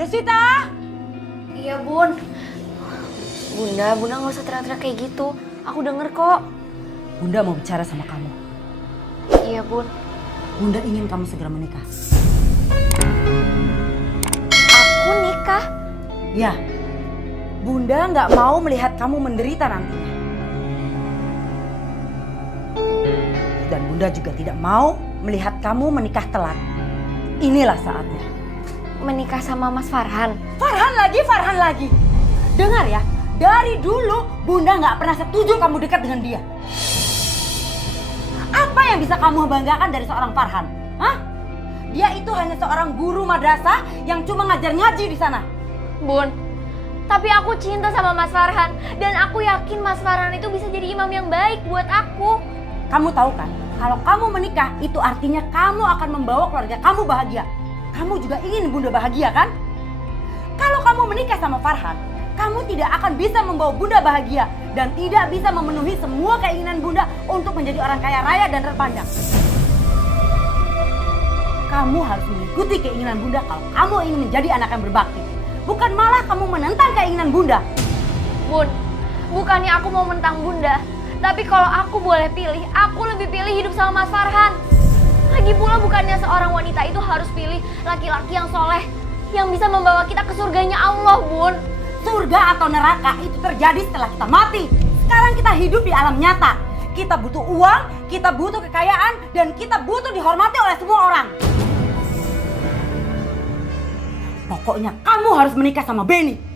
Deswita! Iya, Bun. Bunda nggak usah teriak-teriak kayak gitu. Aku denger kok. Bunda mau bicara sama kamu. Iya, Bun. Bunda ingin kamu segera menikah. Aku nikah? Ya, Bunda nggak mau melihat kamu menderita nantinya. Dan Bunda juga tidak mau melihat kamu menikah telat. Inilah saatnya. Menikah sama Mas Farhan? Farhan lagi. Dengar ya, dari dulu Bunda nggak pernah setuju kamu dekat dengan dia. Apa yang bisa kamu banggakan dari seorang Farhan? Hah? Dia itu hanya seorang guru madrasah yang cuma ngajar ngaji di sana. Bun, tapi aku cinta sama Mas Farhan. Dan aku yakin Mas Farhan itu bisa jadi imam yang baik buat aku. Kamu tahu kan, kalau kamu menikah itu artinya kamu akan membawa keluarga kamu bahagia. Kamu juga ingin Bunda bahagia kan? Kalau kamu menikah sama Farhan, kamu tidak akan bisa membawa Bunda bahagia dan tidak bisa memenuhi semua keinginan Bunda untuk menjadi orang kaya raya dan terpandang. Kamu harus mengikuti keinginan Bunda kalau kamu ingin menjadi anak yang berbakti. Bukan malah kamu menentang keinginan Bunda. Bun, bukannya aku mau menentang Bunda. Tapi kalau aku boleh pilih, aku lebih pilih hidup sama Mas Farhan. Lagi pula bukannya seorang wanita itu harus pilih laki-laki yang soleh, yang bisa membawa kita ke surganya Allah, Bun. Surga atau neraka itu terjadi setelah kita mati. Sekarang kita hidup di alam nyata. Kita butuh uang, kita butuh kekayaan, dan kita butuh dihormati oleh semua orang. Pokoknya kamu harus menikah sama Benny.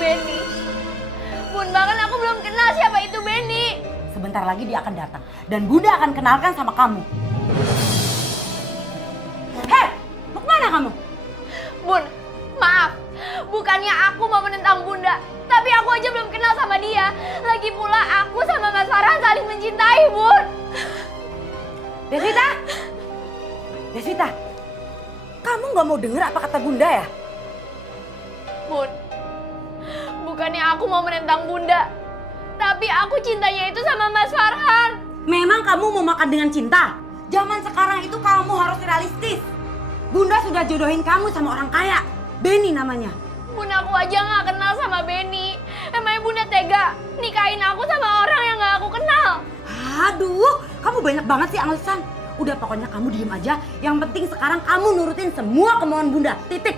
Benny. Bun, bahkan aku belum kenal siapa itu Benny. Sebentar lagi dia akan datang. Dan Bunda akan kenalkan sama kamu. Hei, mau kemana kamu? Bun, maaf. Bukannya aku mau menentang Bunda. Tapi aku aja belum kenal sama dia. Lagi pula aku sama Mas Farhan saling mencintai, Bun. Deswita? Deswita, kamu gak mau dengar apa kata Bunda ya? Bun, bukannya aku mau menentang Bunda. Tapi aku cintanya itu sama Mas Farhan. Memang kamu mau makan dengan cinta? Zaman sekarang itu kamu harus realistis. Bunda sudah jodohin kamu sama orang kaya. Benny namanya. Bun, aku aja gak kenal sama Benny. Emangnya Bunda tega nikahin aku sama orang yang gak aku kenal? Aduh, kamu banyak banget sih alasan. Udah pokoknya kamu diem aja. Yang penting sekarang kamu nurutin semua kemauan Bunda. Titik.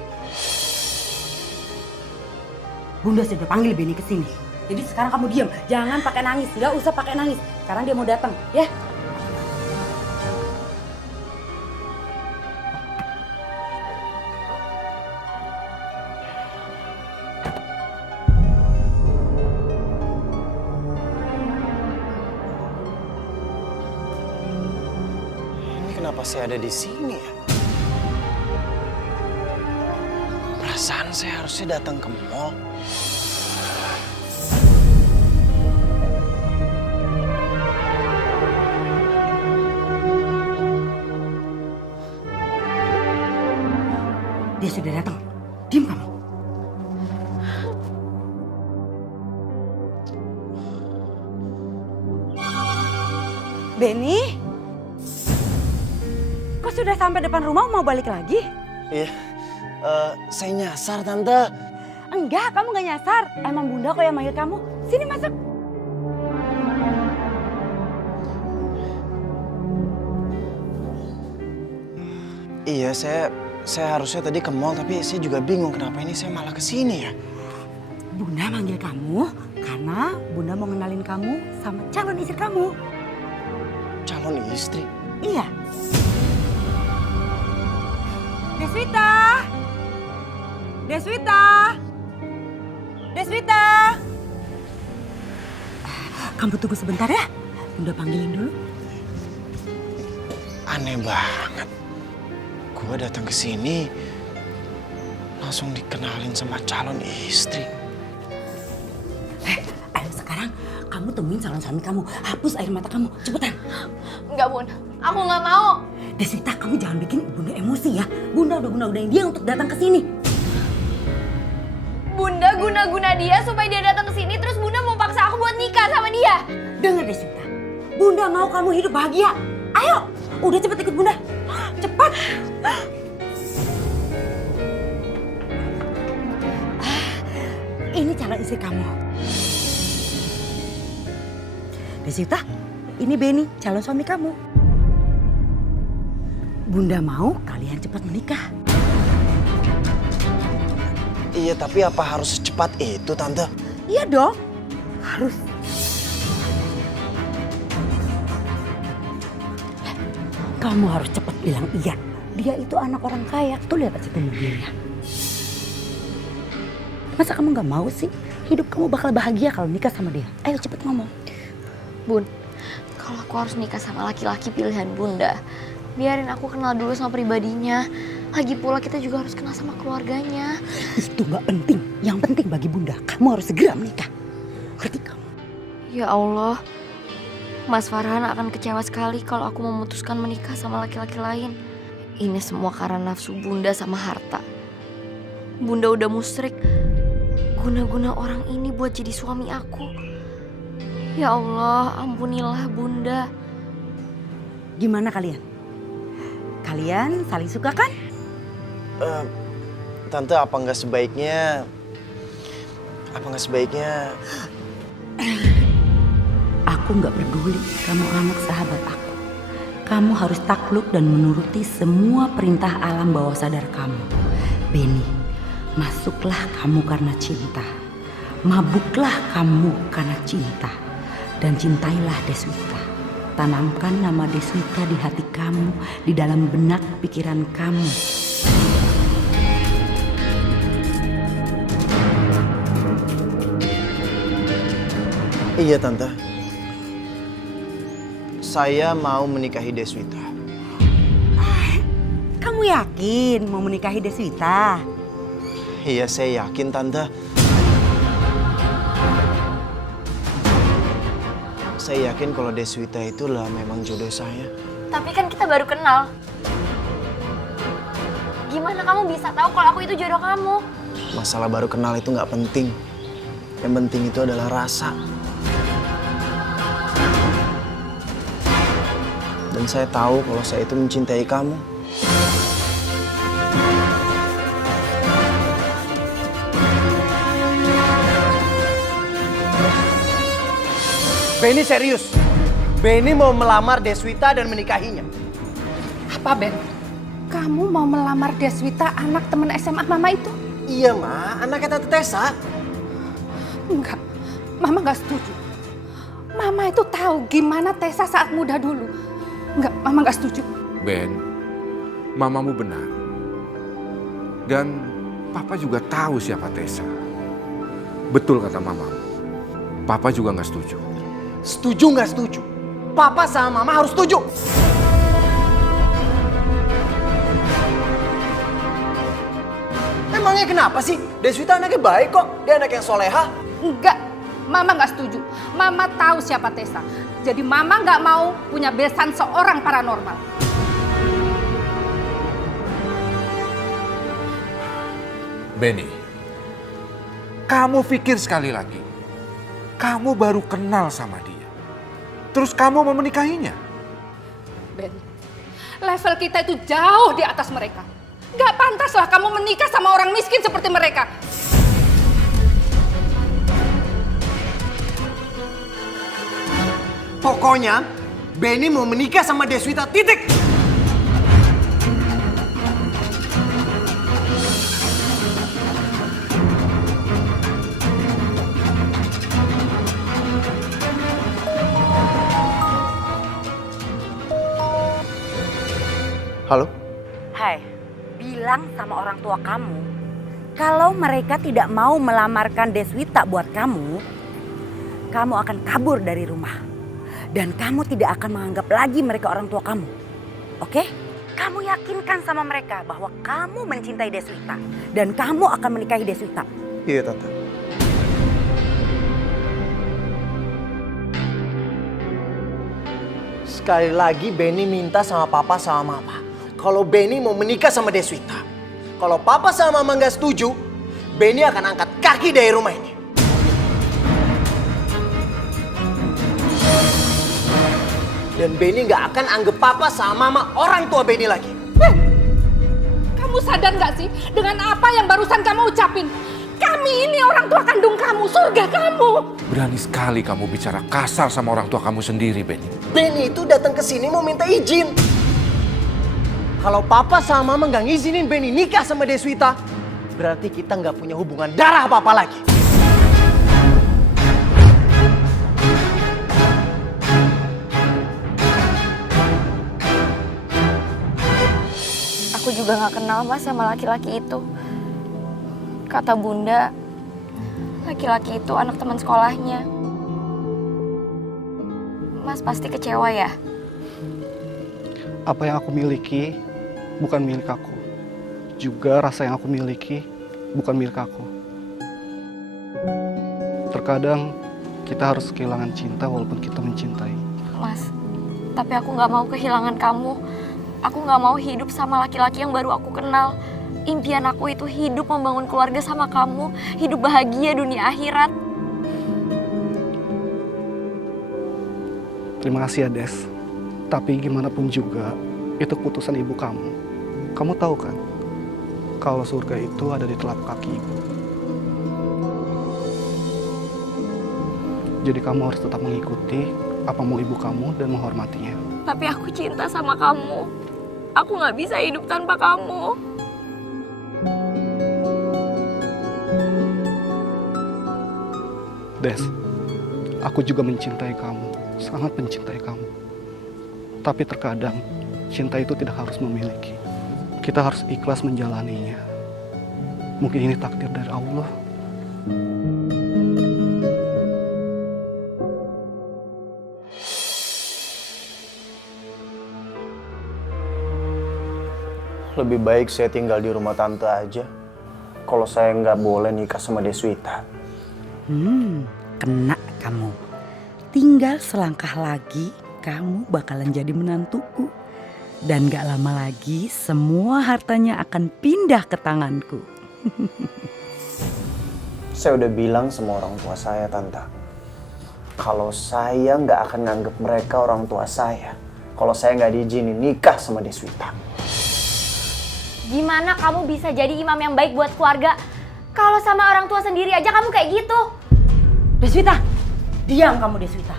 Bunda sudah panggil Benny ke sini. Jadi sekarang kamu diem. Jangan pakai nangis. Gak usah pakai nangis. Sekarang dia mau datang, ya. Kenapa saya ada di sini ya? Perasaan saya harusnya datang ke mall. Dia sudah datang. Diam kamu. Benny? Kok sudah sampai depan rumah mau balik lagi? Iya, saya nyasar tante. Enggak, kamu gak nyasar. Emang Bunda kok yang manggil kamu. Sini masuk. Iya, saya harusnya tadi ke mall, tapi saya juga bingung kenapa ini saya malah ke sini ya. Bunda manggil kamu karena Bunda mau ngenalin kamu sama calon istri kamu. Calon istri? Iya. Deswita! Deswita! Deswita! Kamu tunggu sebentar ya. Bunda panggilin dulu. Aneh banget. Gua datang ke sini langsung dikenalin sama calon istri. Ayo sekarang kamu temuin calon suami kamu. Hapus air mata kamu. Cepetan. Enggak, Bun. Aku nggak mau. Deswita, kamu jangan bikin Bunda emosi ya. Bunda udah guna-gunain dia untuk datang ke sini. Bunda guna-guna dia supaya dia datang ke sini terus Bunda mau paksa aku buat nikah sama dia. Dengar Deswita, Bunda mau kamu hidup bahagia. Ayo, udah cepet ikut Bunda. Cepat. Ini calon istri kamu. Deswita, ini Benny, calon suami kamu. Bunda mau kalian cepat menikah. Iya, tapi apa harus secepat itu, Tante? Iya dong, harus. Kamu harus cepat bilang iya. Dia itu anak orang kaya. Tuh lihat aja tuh mobilnya. Masa kamu gak mau sih? Hidup kamu bakal bahagia kalau nikah sama dia. Ayo cepet ngomong. Bun, kalau aku harus nikah sama laki-laki pilihan Bunda, biarin aku kenal dulu sama pribadinya. Lagi pula kita juga harus kenal sama keluarganya. Itu gak penting. Yang penting bagi Bunda, kamu harus segera menikah. Ngerti kamu? Ya Allah, Mas Farhan akan kecewa sekali kalau aku memutuskan menikah sama laki-laki lain. Ini semua karena nafsu Bunda sama harta. Bunda udah musyrik, guna-guna orang ini buat jadi suami aku. Ya Allah, ampunilah Bunda. Gimana kalian? Kalian saling suka kan? Tante, apa nggak sebaiknya... Aku nggak peduli kamu anak sahabat aku. Kamu harus takluk dan menuruti semua perintah alam bawah sadar kamu. Benny, masuklah kamu karena cinta. Mabuklah kamu karena cinta. Dan cintailah Deswita. Tanamkan nama Deswita di hati kamu, di dalam benak pikiran kamu. Iya, Tante. Saya mau menikahi Deswita. Kamu yakin mau menikahi Deswita? Iya, saya yakin, Tante. Saya yakin kalau Deswita itulah memang jodoh saya. Tapi kan kita baru kenal. Gimana kamu bisa tahu kalau aku itu jodoh kamu? Masalah baru kenal itu nggak penting. Yang penting itu adalah rasa. Dan saya tahu kalau saya itu mencintai kamu. Benny serius. Benny mau melamar Deswita dan menikahinya. Apa Ben? Kamu mau melamar Deswita, anak teman SMA Mama itu? Iya, Ma. Anaknya Tante Tessa. Enggak, Mama nggak setuju. Mama itu tahu gimana Tessa saat muda dulu. Enggak, Mama nggak setuju. Ben, mamamu benar. Dan Papa juga tahu siapa Tessa. Betul kata mamamu. Papa juga nggak setuju. Setuju nggak setuju? Papa sama Mama harus setuju. Emangnya kenapa sih? Deswita anaknya baik kok. Dia anak yang soleha. Enggak, Mama nggak setuju. Mama tahu siapa Tessa. Jadi Mama nggak mau punya besan seorang paranormal. Benny, kamu pikir sekali lagi. Kamu baru kenal sama dia. Terus kamu mau menikahinya? Ben, level kita itu jauh di atas mereka. Nggak pantaslah kamu menikah sama orang miskin seperti mereka. Pokoknya Benny mau menikah sama Deswita, titik. Halo? Hai, bilang sama orang tua kamu, kalau mereka tidak mau melamarkan Deswita buat kamu, kamu akan kabur dari rumah. Dan kamu tidak akan menganggap lagi mereka orang tua kamu. Oke? Kamu yakinkan sama mereka bahwa kamu mencintai Deswita. Dan kamu akan menikahi Deswita. Iya, Tante. Sekali lagi Benny minta sama Papa sama Mama. Kalau Benny mau menikah sama Deswita. Kalau Papa sama Mama nggak setuju, Benny akan angkat kaki dari rumah ini. Dan Benny gak akan anggap papa sama mama orang tua Benny lagi. Kamu sadar gak sih dengan apa yang barusan kamu ucapin? Kami ini orang tua kandung kamu, surga kamu. Berani sekali kamu bicara kasar sama orang tua kamu sendiri, Benny. Benny itu datang ke sini mau minta izin. Kalau papa sama mama gak ngizinin Benny nikah sama Deswita, berarti kita gak punya hubungan darah apa-apa lagi. Aku juga gak kenal Mas sama laki-laki itu. Kata Bunda, laki-laki itu anak teman sekolahnya. Mas pasti kecewa ya? Apa yang aku miliki bukan milik aku. Juga rasa yang aku miliki bukan milik aku. Terkadang kita harus kehilangan cinta walaupun kita mencintai. Mas, tapi aku gak mau kehilangan kamu. Aku gak mau hidup sama laki-laki yang baru aku kenal. Impian aku itu hidup membangun keluarga sama kamu. Hidup bahagia dunia akhirat. Terima kasih ya Des. Tapi gimana pun juga itu keputusan ibu kamu. Kamu tahu kan kalau surga itu ada di telapak kaki ibu. Jadi kamu harus tetap mengikuti apa mau ibu kamu dan menghormatinya. Tapi aku cinta sama kamu. Aku gak bisa hidup tanpa kamu. Des, aku juga mencintai kamu, sangat mencintai kamu. Tapi terkadang cinta itu tidak harus memiliki. Kita harus ikhlas menjalaninya. Mungkin ini takdir dari Allah. Lebih baik saya tinggal di rumah tante aja. Kalau saya nggak boleh nikah sama Deswita. Kena kamu. Tinggal selangkah lagi kamu bakalan jadi menantuku. Dan gak lama lagi semua hartanya akan pindah ke tanganku. Saya udah bilang sama orang tua saya, Tante. Kalau saya nggak akan nganggep mereka orang tua saya. Kalau saya nggak diizinin nikah sama Deswita. Gimana kamu bisa jadi imam yang baik buat keluarga? Kalau sama orang tua sendiri aja kamu kayak gitu. Deswita, diam kamu Deswita.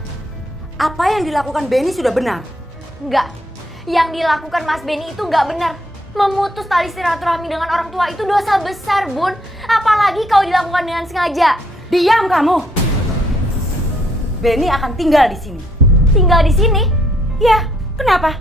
Apa yang dilakukan Benny sudah benar. Enggak. Yang dilakukan Mas Benny itu enggak benar. Memutus tali silaturahmi dengan orang tua itu dosa besar, Bun. Apalagi kalau dilakukan dengan sengaja. Diam kamu. Benny akan tinggal di sini. Tinggal di sini? Ya, kenapa?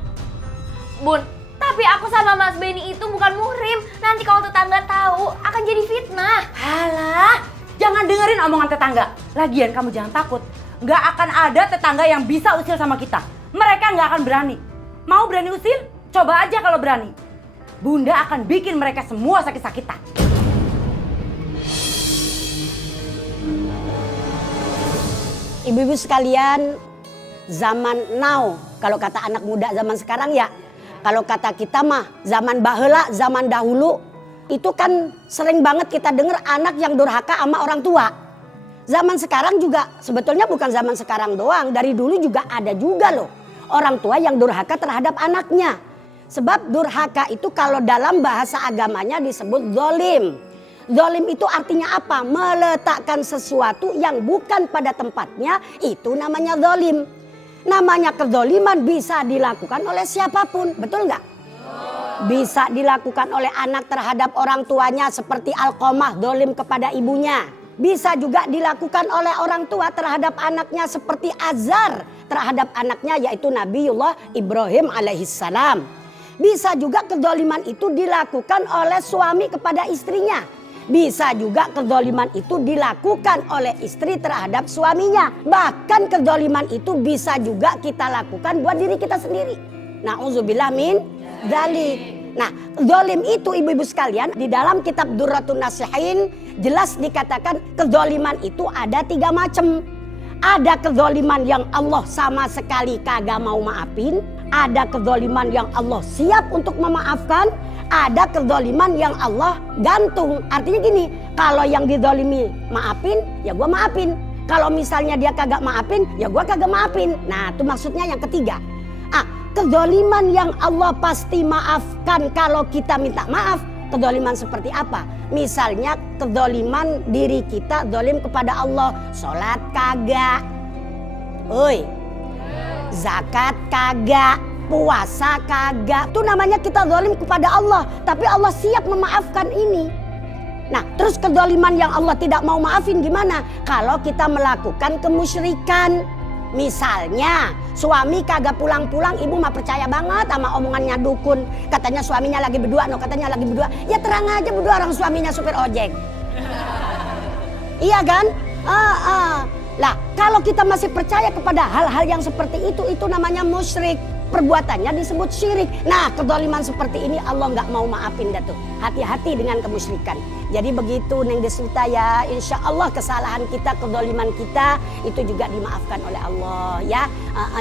Bun, tapi aku sama Mas Benny itu bukan muhrim. Nanti kalau tetangga tahu akan jadi fitnah. Halah, jangan dengerin omongan tetangga. Lagian kamu jangan takut. Nggak akan ada tetangga yang bisa usil sama kita. Mereka nggak akan berani. Mau berani usil? Coba aja kalau berani. Bunda akan bikin mereka semua sakit-sakitan. Ibu-ibu sekalian, zaman now, kalau kata anak muda zaman sekarang ya, kalau kata kita mah zaman baheula, zaman dahulu, itu kan sering banget kita dengar anak yang durhaka sama orang tua. Zaman sekarang juga sebetulnya bukan zaman sekarang doang, dari dulu juga ada juga loh orang tua yang durhaka terhadap anaknya. Sebab durhaka itu kalau dalam bahasa agamanya disebut zolim. Zolim itu artinya apa? Meletakkan sesuatu yang bukan pada tempatnya, itu namanya zolim. Namanya kezoliman bisa dilakukan oleh siapapun, betul nggak? Bisa dilakukan oleh anak terhadap orang tuanya seperti Alqamah zolim kepada ibunya. Bisa juga dilakukan oleh orang tua terhadap anaknya seperti Azar terhadap anaknya yaitu Nabiullah Ibrahim alaihissalam. Bisa juga kezoliman itu dilakukan oleh suami kepada istrinya. Bisa juga kezoliman itu dilakukan oleh istri terhadap suaminya. Bahkan kezoliman itu bisa juga kita lakukan buat diri kita sendiri. Na'udzubillah min dzalik. Nah, zolim itu ibu-ibu sekalian di dalam kitab Durratun Nasihin jelas dikatakan kezoliman itu ada 3 macam. Ada kezoliman yang Allah sama sekali kagak mau maafin. Ada kezoliman yang Allah siap untuk memaafkan. Ada kezoliman yang Allah gantung. Artinya gini, Kalau yang didolimi maafin, ya gue maafin. Kalau misalnya dia kagak maafin, ya gue kagak maafin. Nah, itu maksudnya yang ketiga. Kedoliman yang Allah pasti maafkan kalau kita minta maaf. Kedoliman seperti apa? Misalnya kedoliman diri kita dolim kepada Allah. Sholat kagak. Zakat kagak. Puasa kagak. Itu namanya kita dolim kepada Allah. Tapi Allah siap memaafkan ini. Nah, terus kedoliman yang Allah tidak mau maafin gimana? Kalau kita melakukan kemusyrikan. Misalnya suami kagak pulang-pulang, ibu mah percaya banget sama omongannya dukun. Katanya suaminya lagi berdua, katanya lagi berdua. Ya terang aja berdua, orang suaminya supir ojek. Iya kan? Lah, kalau kita masih percaya kepada hal-hal yang seperti itu namanya musyrik. Perbuatannya disebut syirik. Nah, kedoliman seperti ini Allah nggak mau maafin dah tuh. Hati-hati dengan kemusyrikan. Jadi begitu Neng Deswita ya, insya Allah kesalahan kita, kedoliman kita itu juga dimaafkan oleh Allah ya.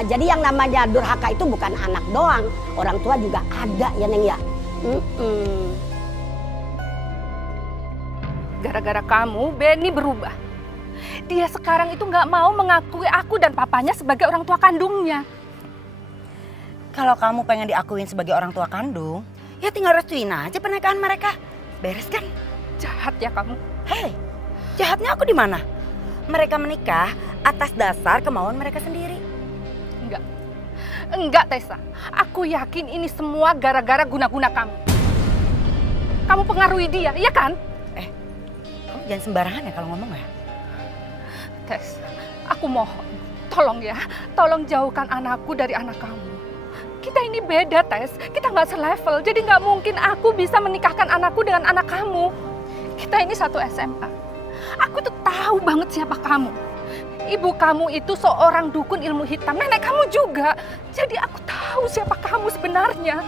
Jadi yang namanya durhaka itu bukan anak doang, orang tua juga ada ya Neng ya. Gara-gara kamu, Benny berubah. Dia sekarang itu nggak mau mengakui aku dan papanya sebagai orang tua kandungnya. Kalau kamu pengen diakuin sebagai orang tua kandung, ya tinggal restuin aja pernikahan mereka. Beres kan? Jahat ya kamu. Hei, jahatnya aku di mana? Mereka menikah atas dasar kemauan mereka sendiri. Enggak Tessa. Aku yakin ini semua gara-gara guna-guna kamu. Kamu pengaruhi dia, iya kan? Kamu jangan sembarangan ya kalau ngomong ya. Tess, aku mohon, tolong ya, tolong jauhkan anakku dari anak kamu. Kita ini beda, Tess. Kita nggak selevel, jadi nggak mungkin aku bisa menikahkan anakku dengan anak kamu. Kita ini satu SMA. Aku tuh tahu banget siapa kamu. Ibu kamu itu seorang dukun ilmu hitam, nenek kamu juga. Jadi aku tahu siapa kamu sebenarnya.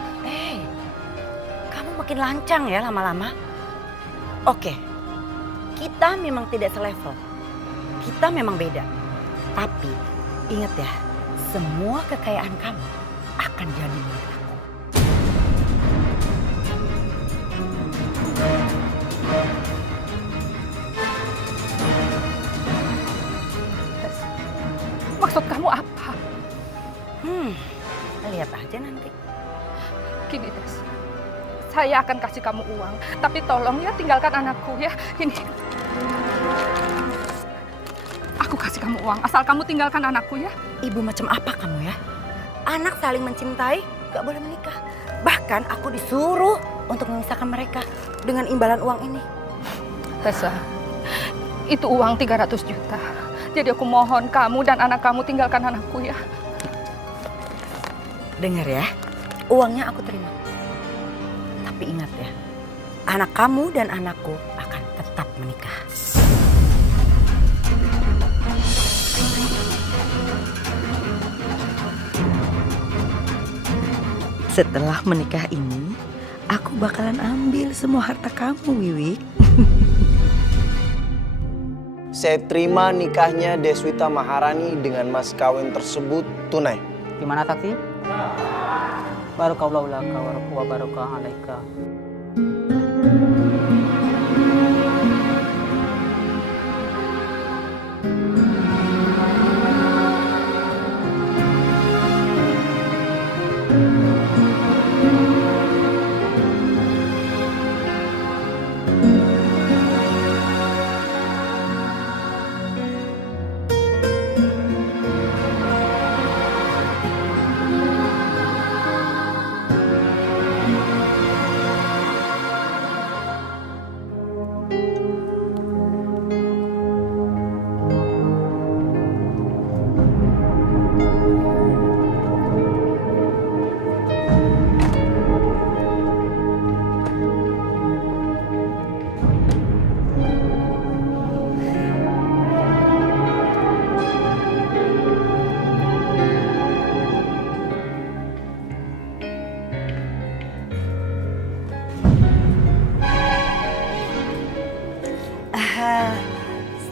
Kamu makin lancang ya lama-lama. Oke, kita memang tidak selevel. Kita memang beda. Tapi ingat ya, semua kekayaan kamu akan jadi milik aku. Maksud kamu apa? Lihat aja nanti. Gini, Tess. Saya akan kasih kamu uang, tapi tolong ya tinggalkan anakku ya. Ini. Aku kasih kamu uang, asal kamu tinggalkan anakku ya. Ibu macam apa kamu ya? Anak saling mencintai, gak boleh menikah. Bahkan aku disuruh untuk memisahkan mereka dengan imbalan uang ini. Tessa, itu uang 300 juta. Jadi aku mohon kamu dan anak kamu tinggalkan anakku ya. Dengar ya, uangnya aku terima. Tapi ingat ya, anak kamu dan anakku akan tetap menikah. Setelah menikah ini, aku bakalan ambil semua harta kamu, Wiwik. Saya terima nikahnya Deswita Maharani dengan mas kawin tersebut tunai. Gimana saksi? Barakallahu laka wa baraka alaika.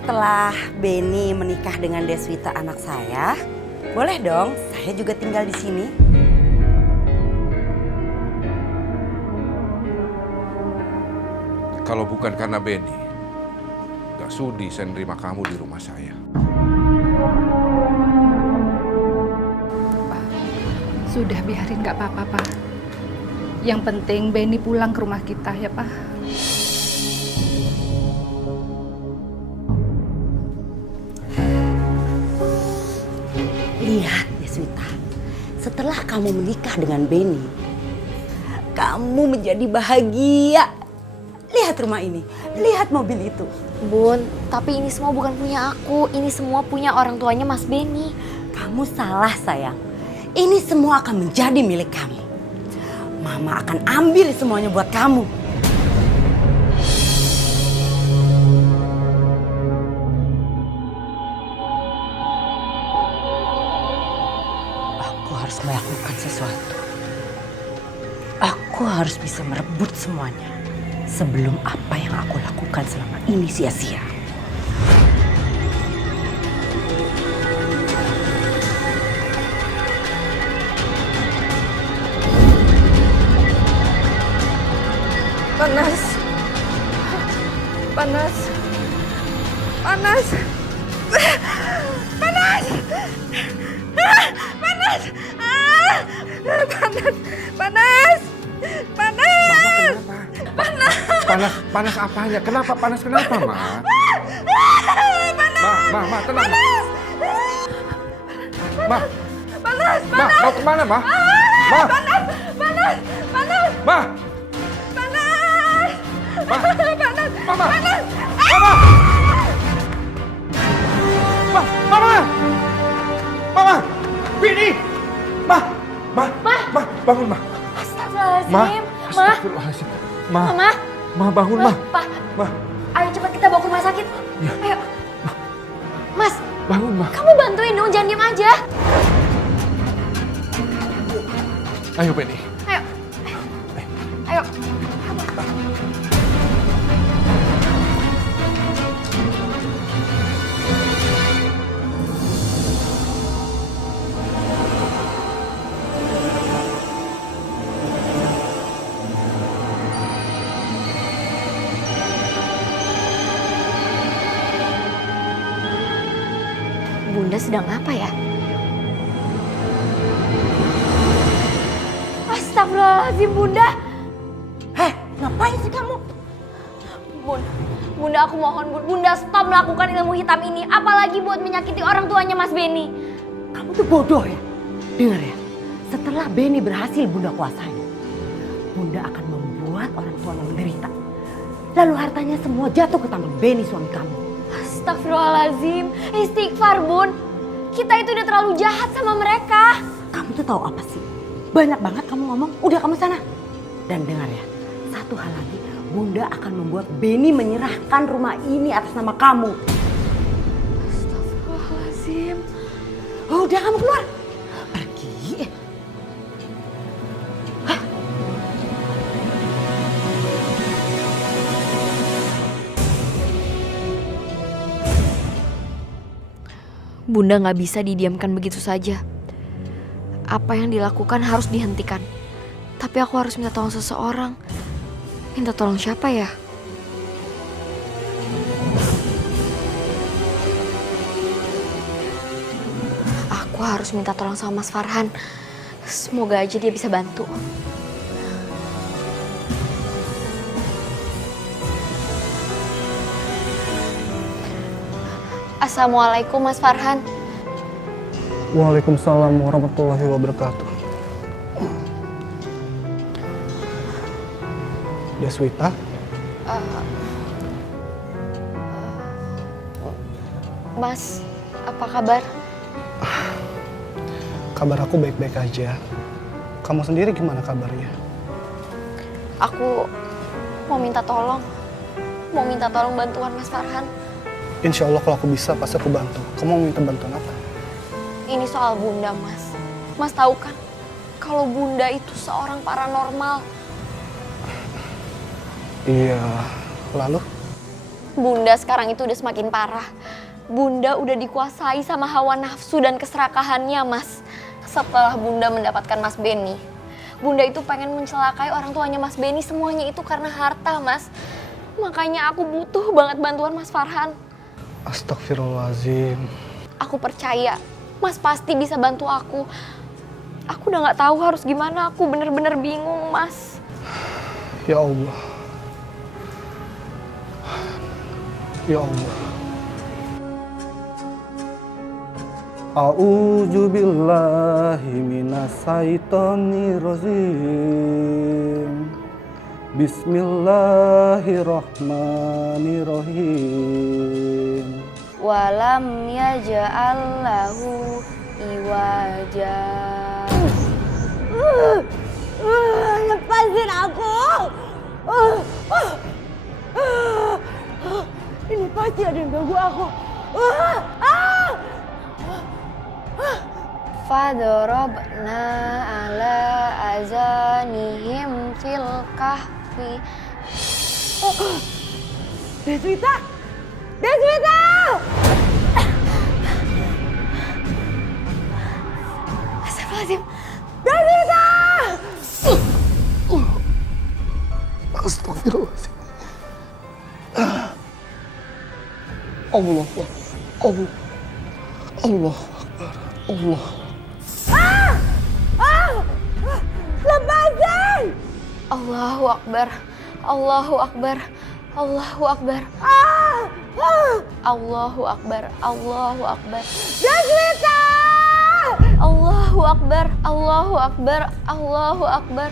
Setelah Benny menikah dengan Deswita anak saya, boleh dong saya juga tinggal di sini. Kalau bukan karena Benny, sudi saya nerima kamu di rumah saya. Pak, sudah biarin nggak apa-apa, Pak. Yang penting Benny pulang ke rumah kita ya, Pak. Lihat Deswita, setelah kamu menikah dengan Benny, kamu menjadi bahagia. Lihat rumah ini, lihat mobil itu. Bun, tapi ini semua bukan punya aku. Ini semua punya orang tuanya Mas Benny. Kamu salah sayang, ini semua akan menjadi milik kamu. Mama akan ambil semuanya buat kamu. Aku harus melakukan sesuatu. Aku harus bisa merebut semuanya sebelum apa yang aku lakukan selama ini sia-sia. Panas. Panas. Panas. Panas. Panas. Panas. Panas. Panas. Panas, panas apanya? Kenapa panas? Kenapa, Ma? Ma, tenang, Ma. Ma. Panas. Ma, mau kemana, Ma? Ma. Panas. Panas. Panas. Ma. Panas. Ma. Panas. Mama. Panas. Mama. Mama. Mama. Bini. Ma. Bangun, Ma. Astagfirullahaladzim. Astagfirullahaladzim. Mama. Ma, bangun, Ma. Pak, Ma. ayo cepat kita bawa ke rumah sakit. Ya. Ayo. Mas, Bangun, Ma. kamu bantuin dong, jangan diem aja. Ayo, Beni. Ayo. Ayo. Bunda sedang apa ya? Astagfirullahaladzim, Bunda. Ngapain sih kamu? Bunda, aku mohon, Bunda stop melakukan ilmu hitam ini. Apalagi buat menyakiti orang tuanya Mas Benny. Kamu tuh bodoh ya. Dengar ya, setelah Benny berhasil Bunda kuasai, Bunda akan membuat orang tuanya menderita. Lalu hartanya semua jatuh ke tangan Benny suami kamu. Astagfirullahaladzim, istighfar Bun. Kita itu udah terlalu jahat sama mereka. Kamu tuh tahu apa sih? Banyak banget kamu ngomong, udah kamu sana. Dan dengar ya, satu hal lagi, Bunda akan membuat Benny menyerahkan rumah ini atas nama kamu. Astagfirullahaladzim. Udah kamu keluar. Pergi. Bunda gak bisa didiamkan begitu saja. Apa yang dilakukan harus dihentikan. Tapi aku harus minta tolong seseorang. Minta tolong siapa ya? Aku harus minta tolong sama Mas Farhan. Semoga aja dia bisa bantu. Assalamualaikum Mas Farhan. Waalaikumsalam warahmatullahi wabarakatuh. Deswita, Mas, apa kabar? kabar aku baik-baik aja. Kamu sendiri gimana kabarnya? Aku mau minta tolong. Mau minta tolong bantuan Mas Farhan. Insya Allah kalau aku bisa pasti aku bantu. Kamu mau minta bantuan apa? Ini soal Bunda, Mas. Mas tahu kan, kalau Bunda itu seorang paranormal. Iya, lalu? Bunda sekarang itu udah semakin parah. Bunda udah dikuasai sama hawa nafsu dan keserakahannya, Mas. Setelah Bunda mendapatkan Mas Benny, Bunda itu pengen mencelakai orang tuanya Mas Benny. Semuanya itu karena harta, Mas. Makanya aku butuh banget bantuan Mas Farhan. Astagfirullahaladzim. Aku percaya Mas pasti bisa bantu aku. Aku udah gak tahu harus gimana, aku bener-bener bingung, Mas. Ya Allah. Ya Allah. A'udzu billahi minasyaitonir rajim. Bismillahirrahmanirrahim. Walam yaj'al lahu iwaja. Lepasin aku. Ini pasti ada yang ganggu aku. Fadorobna ala azanihim fil kahfi. Deswita! Deswita! Astagfirullahaladzim. Deswita! Astagfirullahaladzim. Allah. Allah. Allah. Allah. Lepasin! Allahu Akbar. Allahu Akbar. Allahu Akbar. Allahu Akbar. Allahu Akbar. Deswita! Allahu Akbar. Allahu Akbar. Allahu Akbar.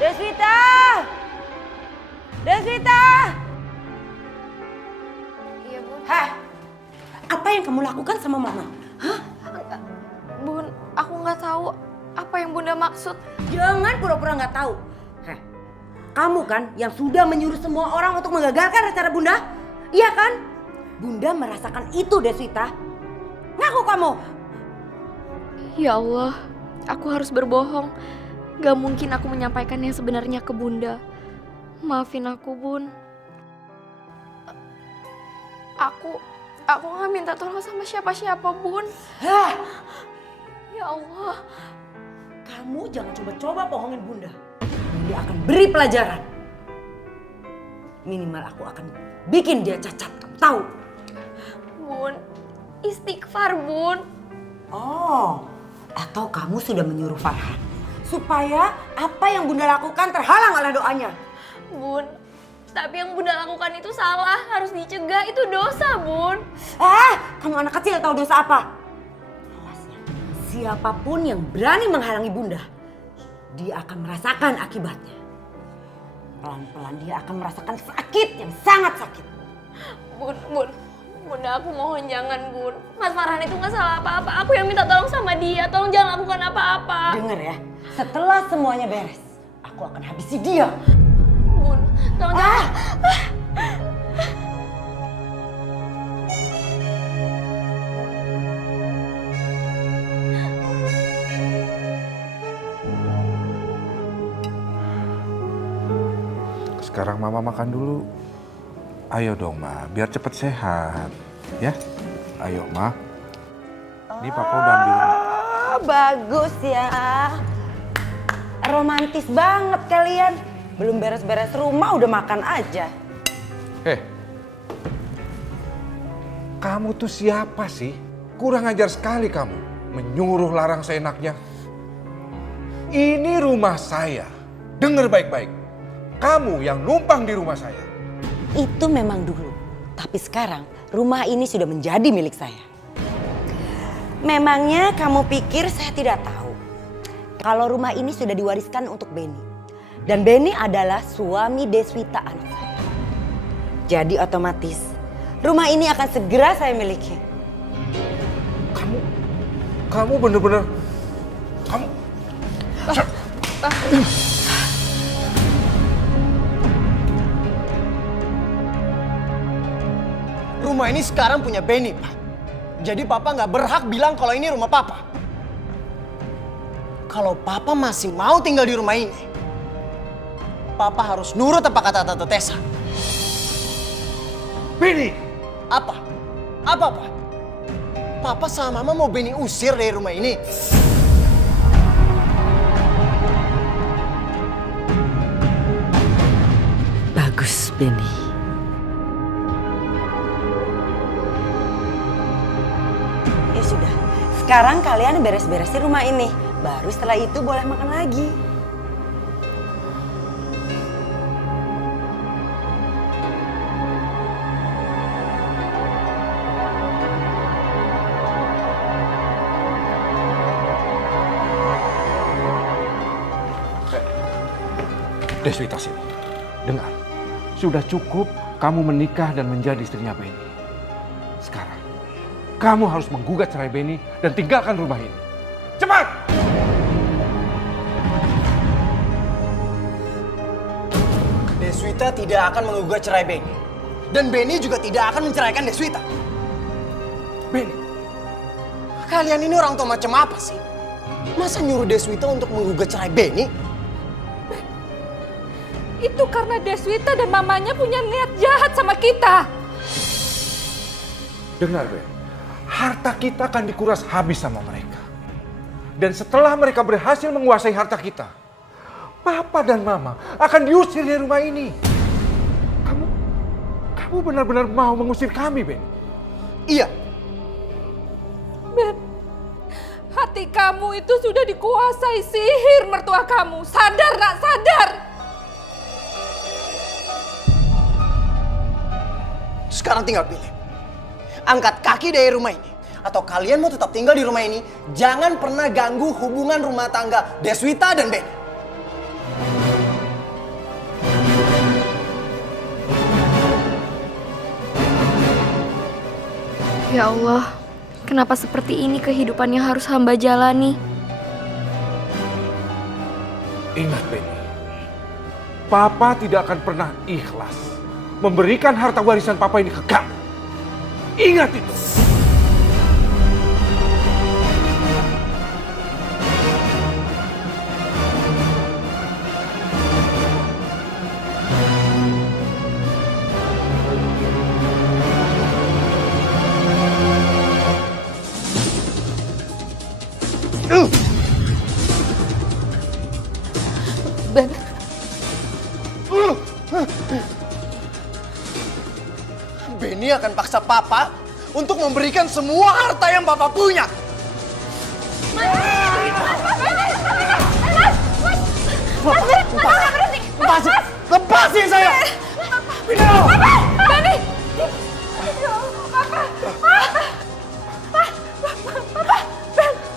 Deswita! Deswita! Iya, Bun. Hah? Apa yang kamu lakukan sama mama? Hah? Bun, aku nggak tahu apa yang Bunda maksud. Jangan pura-pura nggak tahu. Heh, kamu kan yang sudah menyuruh semua orang untuk menggagalkan rencana Bunda? Iya kan? Bunda merasakan itu, Deswita. Ngaku kamu. Ya Allah, aku harus berbohong. Gak mungkin aku menyampaikan yang sebenarnya ke Bunda. Maafin aku, Bun. Aku gak minta tolong sama siapa-siapa, Bun. Hah? Ya Allah. Kamu jangan coba-coba bohongin Bunda. Bunda akan beri pelajaran. Minimal aku akan bikin dia cacat, kamu tahu? Bun, istighfar, Bun. Oh, atau kamu sudah menyuruh Farhan supaya apa yang Bunda lakukan terhalang oleh doanya? Bun, tapi yang Bunda lakukan itu salah, harus dicegah, itu dosa, Bun. Kamu anak kecil tahu dosa apa? Awas ya, siapapun yang berani menghalangi Bunda, dia akan merasakan akibatnya. Pelan-pelan dia akan merasakan sakit yang sangat sakit. Bunda, aku mohon jangan, Bun. Mas Farhan itu nggak salah apa-apa. Aku yang minta tolong sama dia. Tolong jangan lakukan apa-apa. Dengar ya, setelah semuanya beres, aku akan habisi dia. Bun, tolong jangan. Sekarang Mama makan dulu. Ayo dong, Ma, biar cepet sehat. Ya? Ayo, Ma. Ini Papa udah ambil. Bagus ya. Romantis banget kalian. Belum beres-beres rumah udah makan aja. Kamu tuh siapa sih? Kurang ajar sekali kamu. Menyuruh larang seenaknya. Ini rumah saya. Dengar baik-baik. Kamu yang numpang di rumah saya. Itu memang dulu. Tapi sekarang rumah ini sudah menjadi milik saya. Memangnya kamu pikir saya tidak tahu kalau rumah ini sudah diwariskan untuk Benny. Dan Benny adalah suami Deswita anak saya. Jadi otomatis rumah ini akan segera saya miliki. Kamu bener-bener. Kamu. Rumah ini sekarang punya Benny, Pak. Jadi Papa nggak berhak bilang kalau ini rumah Papa. Kalau Papa masih mau tinggal di rumah ini, Papa harus nurut apa kata Tante Tessa. Benny! Apa? Apa, Pak? Papa sama Mama mau Benny usir dari rumah ini. Benny. Ya sudah, sekarang kalian beres-beresin rumah ini. Baru setelah itu boleh makan lagi. Deswita sini. Dengar. Sudah cukup kamu menikah dan menjadi istrinya Benny. Sekarang, kamu harus menggugat cerai Benny dan tinggalkan rumah ini. Cepat! Deswita tidak akan menggugat cerai Benny. Dan Benny juga tidak akan menceraikan Deswita. Benny, Kalian ini orang tua macam apa sih? Masa nyuruh Deswita untuk menggugat cerai Benny? Itu karena Deswita dan mamanya punya niat jahat sama kita. dengar Ben. Harta kita akan dikuras habis sama mereka. Dan setelah mereka berhasil menguasai harta kita, Papa dan Mama akan diusir dari rumah ini. Kamu benar-benar mau mengusir kami, Ben? Iya. Ben, hati kamu itu sudah dikuasai sihir mertua kamu. Sadar nak, sadar. Sekarang tinggal pilih. Angkat kaki dari rumah ini. Atau kalian mau tetap tinggal di rumah ini. Jangan pernah ganggu hubungan rumah tangga Deswita dan Ben. Ya Allah, kenapa seperti ini kehidupan yang harus hamba jalani? Ingat, Benny. Papa tidak akan pernah ikhlas memberikan harta warisan Papa ini ke kamu. Ingat itu. Ben, Benny akan paksa Papa untuk memberikan semua harta yang Papa punya. Lepasin saya! Pindah! Benny!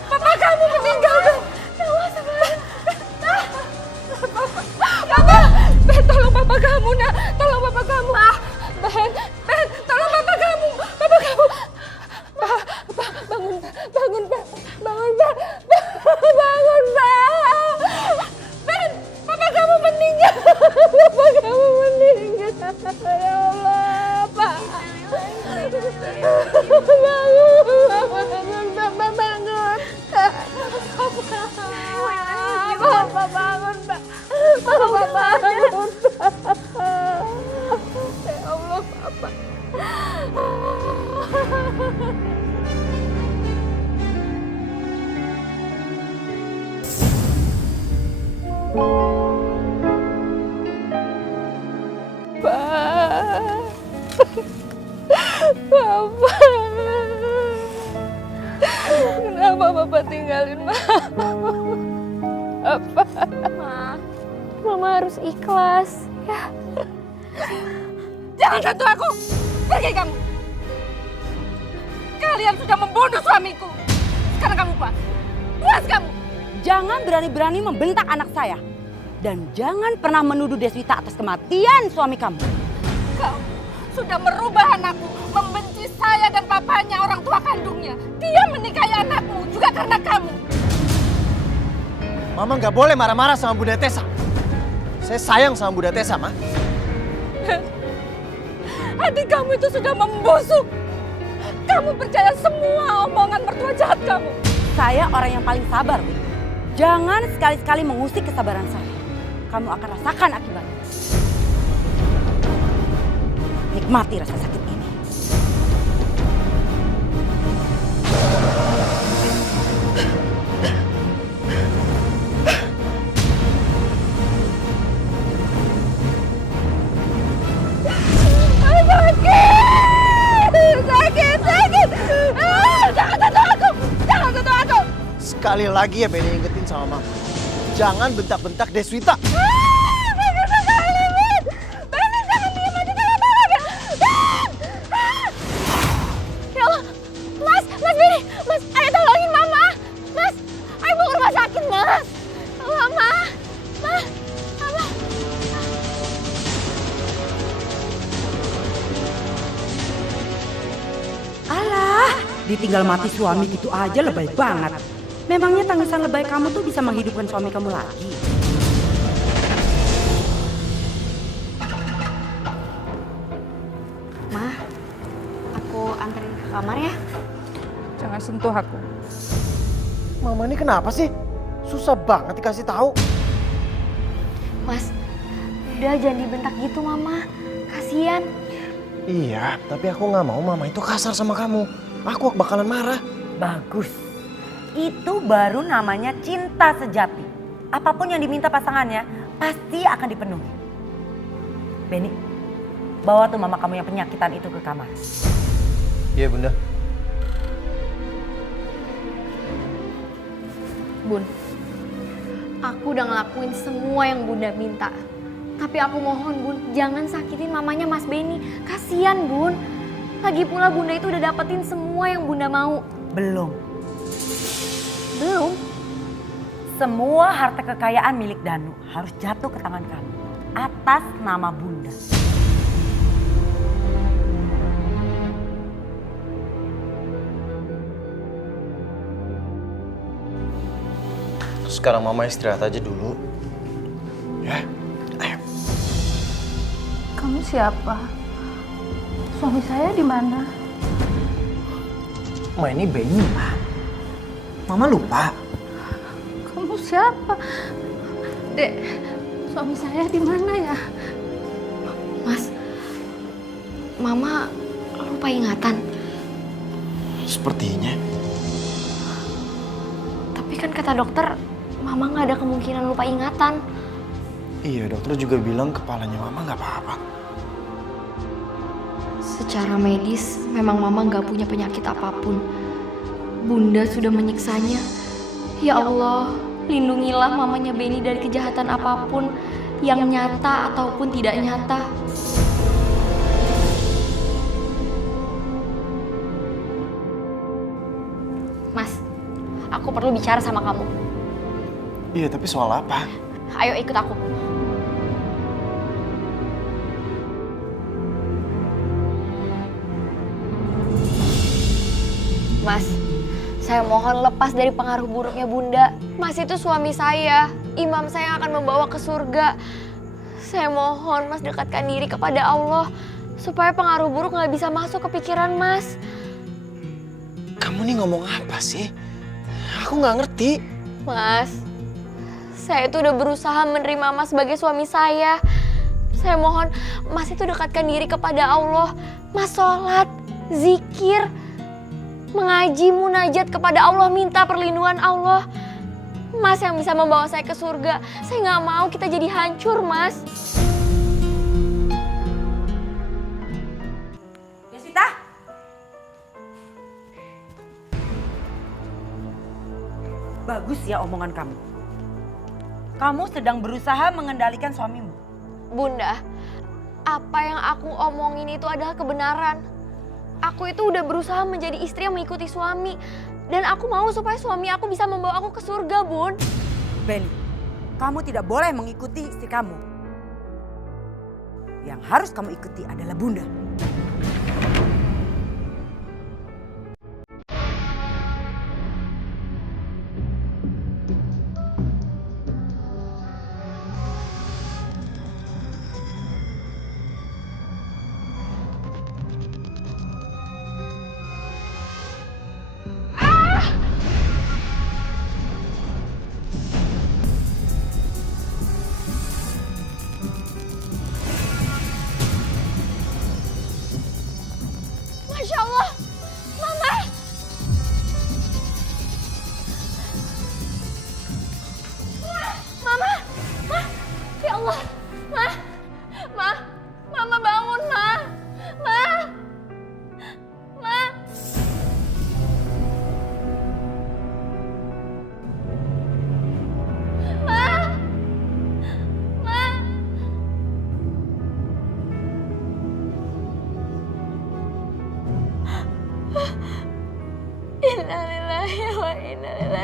Papa kamu meninggal, Ben. Papa, Ben, tolong papa kamu, nak. Tolong papa kamu. Ben, tolong papa kamu. Papa kamu. Bangun, bangun, Ben. Bangun, Ben. Bangun, Ben. Ben, papa kamu meninggal. Papa kamu meninggal. Ya Allah, Pak. Bangun, bangun, Papa bangun. Papa bangun, Pak. Papa bangun. Ya Allah, Papa. Papa. Kenapa Papa tinggalin Mama? Apa? Mama harus ikhlas, ya. Jangan sentuh aku! Pergi kamu! Kalian sudah membunuh suamiku! Sekarang kamu puas! Puas kamu! Jangan berani-berani membentak anak saya. Dan jangan pernah menuduh Deswita atas kematian suami kamu. Kau sudah merubah anakku, membenci saya dan papanya, orang tua kandungnya. Dia menikahi anakmu juga karena kamu. Mama nggak boleh marah-marah sama Bunda Tessa. Saya sayang sama Bunda Tessa, Ma. Hati kamu itu sudah membusuk. Kamu percaya semua omongan mertua jahat kamu. Saya orang yang paling sabar, Bu. Jangan sekali-sekali mengusik kesabaran saya. Kamu akan rasakan akibatnya. Nikmati rasa sakit ini. Sekali lagi ya Benny ingetin sama mama. Jangan bentak-bentak Deswita. Ya Allah, Mas Benny, Mas, ayo tolongin Mama. Mas, ayo bawa ke rumah sakit, Mas. Allah, Mama. Alah, ditinggal mati suami gitu aja lebay banget. Memangnya tangisan lebay kamu tuh bisa menghidupkan suami kamu lagi? Ma, aku anterin ke kamar ya. Jangan sentuh aku. Mama ini kenapa sih? Susah banget dikasih tahu. Mas, udah jangan dibentak gitu Mama. Kasian. Iya, tapi aku nggak mau mama itu kasar sama kamu. Aku bakalan marah. Bagus. Itu baru namanya cinta sejati. Apapun yang diminta pasangannya pasti akan dipenuhi. Benny, bawa tuh mama kamu yang penyakitan itu ke kamar. Iya bunda. Bun, aku udah ngelakuin semua yang Bunda minta. Tapi aku mohon Bun, jangan sakitin mamanya Mas Benny. Kasian Bun. Lagi pula Bunda itu udah dapetin semua yang Bunda mau. Belum. Belum? Semua harta kekayaan milik Danu harus jatuh ke tangan kamu atas nama Bunda. Sekarang mama istirahat aja dulu. Ya, ayo. Kamu siapa? Suami saya di mana? Ma ini Benny, Ma. Mama lupa. Kamu siapa? Dek, suami saya di mana ya? Mas, Mama lupa ingatan. Sepertinya. Tapi kan kata dokter, Mama nggak ada kemungkinan lupa ingatan. Iya, dokter juga bilang kepalanya mama nggak apa-apa. Secara medis, memang Mama nggak punya penyakit apapun. Bunda sudah menyiksanya. Ya Allah, lindungilah mamanya Benny dari kejahatan apapun yang nyata ataupun tidak nyata. Mas, aku perlu bicara sama kamu. Iya, tapi soal apa? Ayo ikut aku. Mas, saya mohon lepas dari pengaruh buruknya Bunda. Mas itu suami saya, imam saya akan membawa ke surga. Saya mohon Mas dekatkan diri kepada Allah supaya pengaruh buruk nggak bisa masuk ke pikiran Mas. Kamu nih ngomong apa sih? Aku nggak ngerti. Mas, saya itu udah berusaha menerima Mas sebagai suami saya. Saya mohon Mas itu dekatkan diri kepada Allah. Mas sholat, zikir, mengaji, munajat kepada Allah, minta perlindungan Allah. Mas yang bisa membawa saya ke surga. Saya nggak mau kita jadi hancur, Mas. Deswita? Bagus ya omongan kamu. Kamu sedang berusaha mengendalikan suamimu. Bunda, apa yang aku omongin itu adalah kebenaran. Aku itu udah berusaha menjadi istri yang mengikuti suami. Dan aku mau supaya suami aku bisa membawa aku ke surga, Bun. Benny, kamu tidak boleh mengikuti istri kamu. Yang harus kamu ikuti adalah Bunda.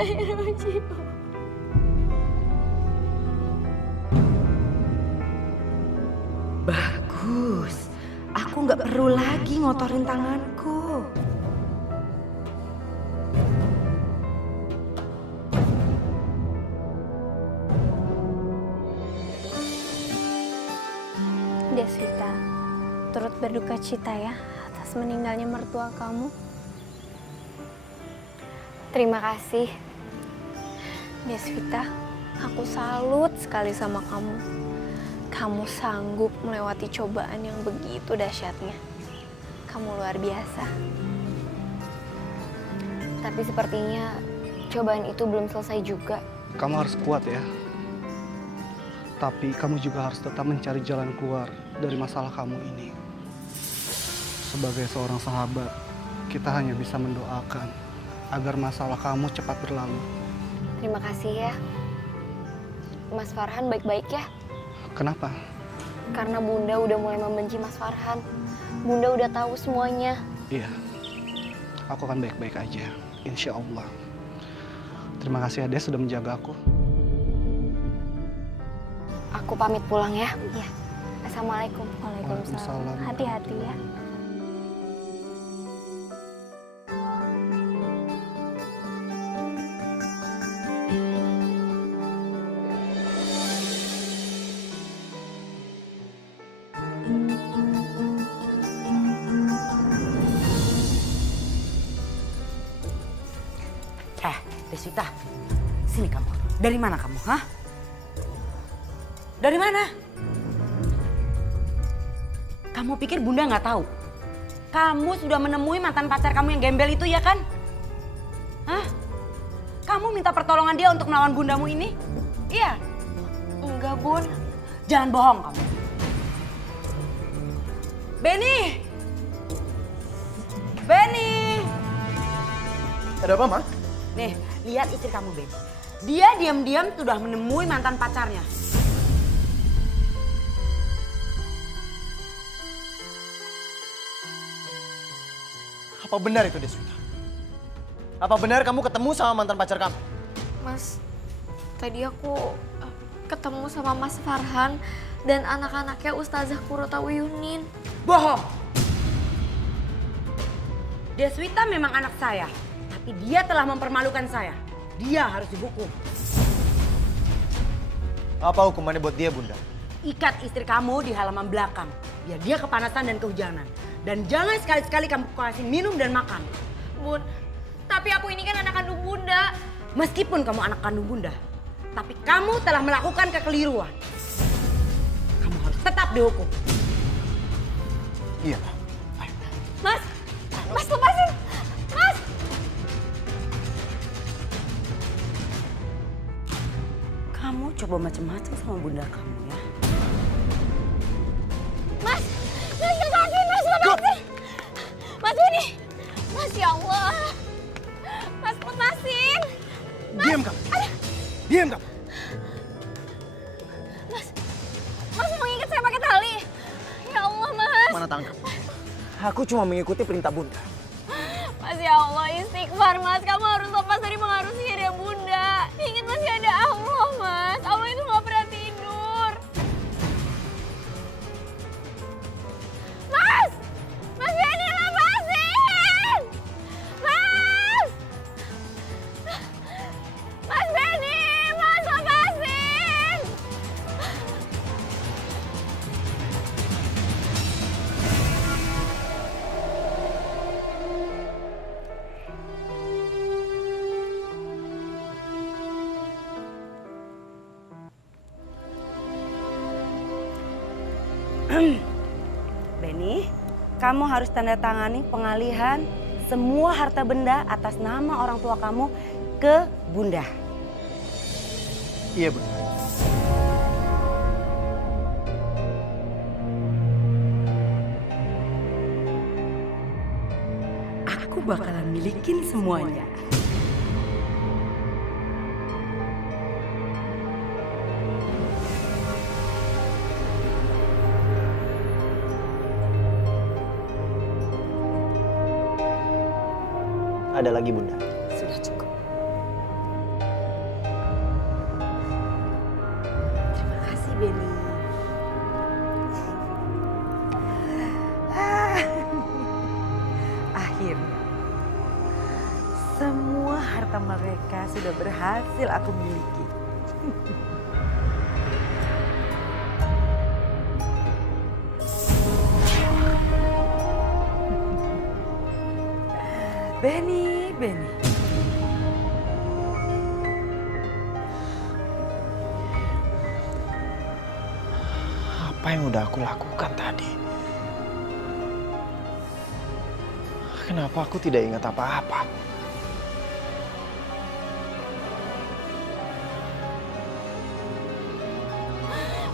ilahi raji'un. Bagus. Aku nggak perlu lagi ngotorin tanganku. Deswita, turut berduka cita ya atas meninggalnya mertua kamu. Terima kasih. Deswita, aku salut sekali sama kamu. Kamu sanggup melewati cobaan yang begitu dahsyatnya. Kamu luar biasa. Tapi sepertinya cobaan itu belum selesai juga. Kamu harus kuat ya. Tapi kamu juga harus tetap mencari jalan keluar dari masalah kamu ini. Sebagai seorang sahabat, kita hanya bisa mendoakan agar masalah kamu cepat berlalu. Terima kasih ya. Mas Farhan baik-baik ya. Kenapa? Karena Bunda udah mulai membenci Mas Farhan. Bunda udah tahu semuanya. Iya, aku akan baik-baik aja, insya Allah. Terima kasih Ade sudah menjaga aku. Aku pamit pulang ya. Iya. Assalamualaikum. Waalaikumsalam. Hati-hati ya. Deswita, sini kamu. Dari mana kamu, hah? Dari mana? Kamu pikir Bunda nggak tahu? Kamu sudah menemui mantan pacar kamu yang gembel itu ya kan? Hah? Kamu minta pertolongan dia untuk melawan bundamu ini? Iya? Enggak, Bun. Jangan bohong kamu. Benny! Benny! Ada apa, Ma? Nih, lihat istri kamu, Benny. Dia diam-diam sudah menemui mantan pacarnya. Apa benar itu, Deswita? Apa benar kamu ketemu sama mantan pacar kamu? Mas, tadi aku ketemu sama Mas Farhan dan anak-anaknya Ustazah Kurota Uyunin. Bohong! Deswita memang anak saya, tapi dia telah mempermalukan saya. Dia harus dihukum. Apa hukumannya buat dia, Bunda? Ikat istri kamu di halaman belakang, biar dia kepanasan dan kehujanan. Dan jangan sekali-sekali kamu kasih minum dan makan. Bun, tapi aku ini kan anak kandung Bunda. Meskipun kamu anak kandung Bunda, tapi kamu telah melakukan kekeliruan. Kamu harus tetap dihukum. Iya, Ma. Ayo. Mas, Mas lepasin! Mas! Kamu coba macam-macam sama Bunda kamu ya. Mas! Mas lepasin! Mas lepasin! Mas ini! Mas ya Allah! Mas lepasin! Diam kamu! Diam kamu! Mas mengikat saya pakai tali! Ya Allah, Mas! Mana tangan kamu? Aku cuma mengikuti perintah Bunda. Mas ya Allah, istighfar Mas. Kamu harus lepas dari pengaruh sihir ya Bunda. Ingat masih ada Allah, Mas. Allah itu gak pernah tidur. Mas! Mas Benny lepasin! Mas! Mas Benny! Mas lepasin! Benny, kamu harus tanda tangani pengalihan semua harta benda atas nama orang tua kamu ke Bunda. Iya, Bunda. Aku bakalan milikin semuanya. Ada lagi, Bunda. Sudah cukup. Beni. Akhirnya, semua harta mereka sudah berhasil aku miliki. Beni. Apa yang udah aku lakukan tadi? Kenapa aku tidak ingat apa-apa?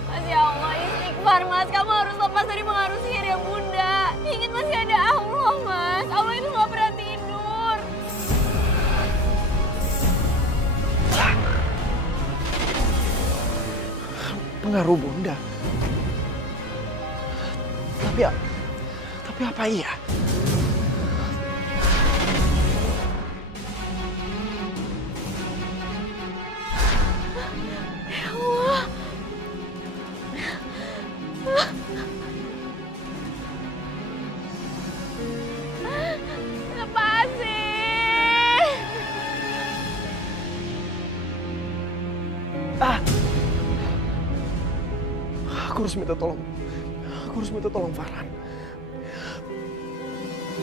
Mas, ya Allah, istighfar Mas. Kamu harus lepas dari pengaruh sihir ya Bunda. Ingat masih ada Allah Mas. Allah itu gak pernah tidur. Pengaruh Bunda. Tapi apa iya? Ya Allah. Lepasin. Aku harus minta tolong. Aku harus minta tolong Farhan.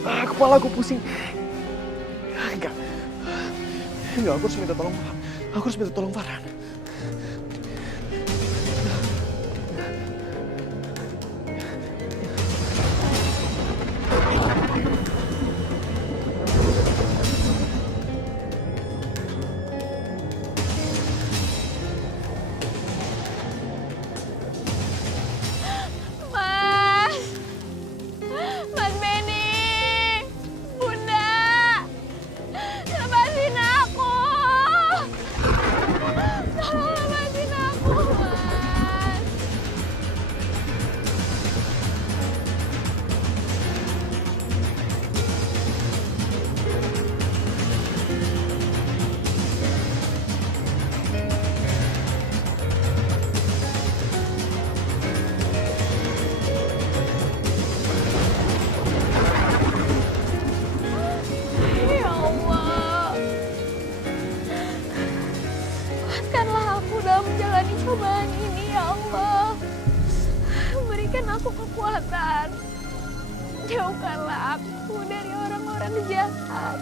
Kepala aku pusing. Enggak, aku harus minta tolong. Aku harus minta tolong Farhan. Mas Beni, Bunda, lepasin aku. Tolong lepasin aku, Mas. Ya Allah, kuatkanlah aku dalam menjalani cobaan ini, ya Allah. Berikan aku kekuatan. Jauhkanlah aku dari orang-orang jahat.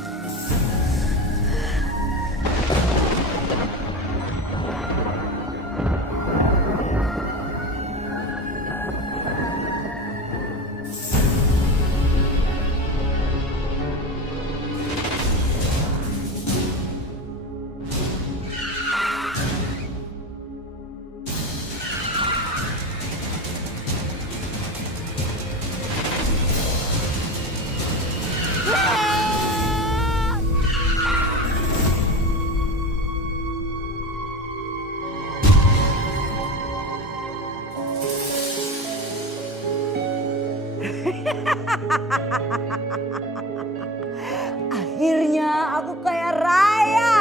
Akhirnya aku kaya raya.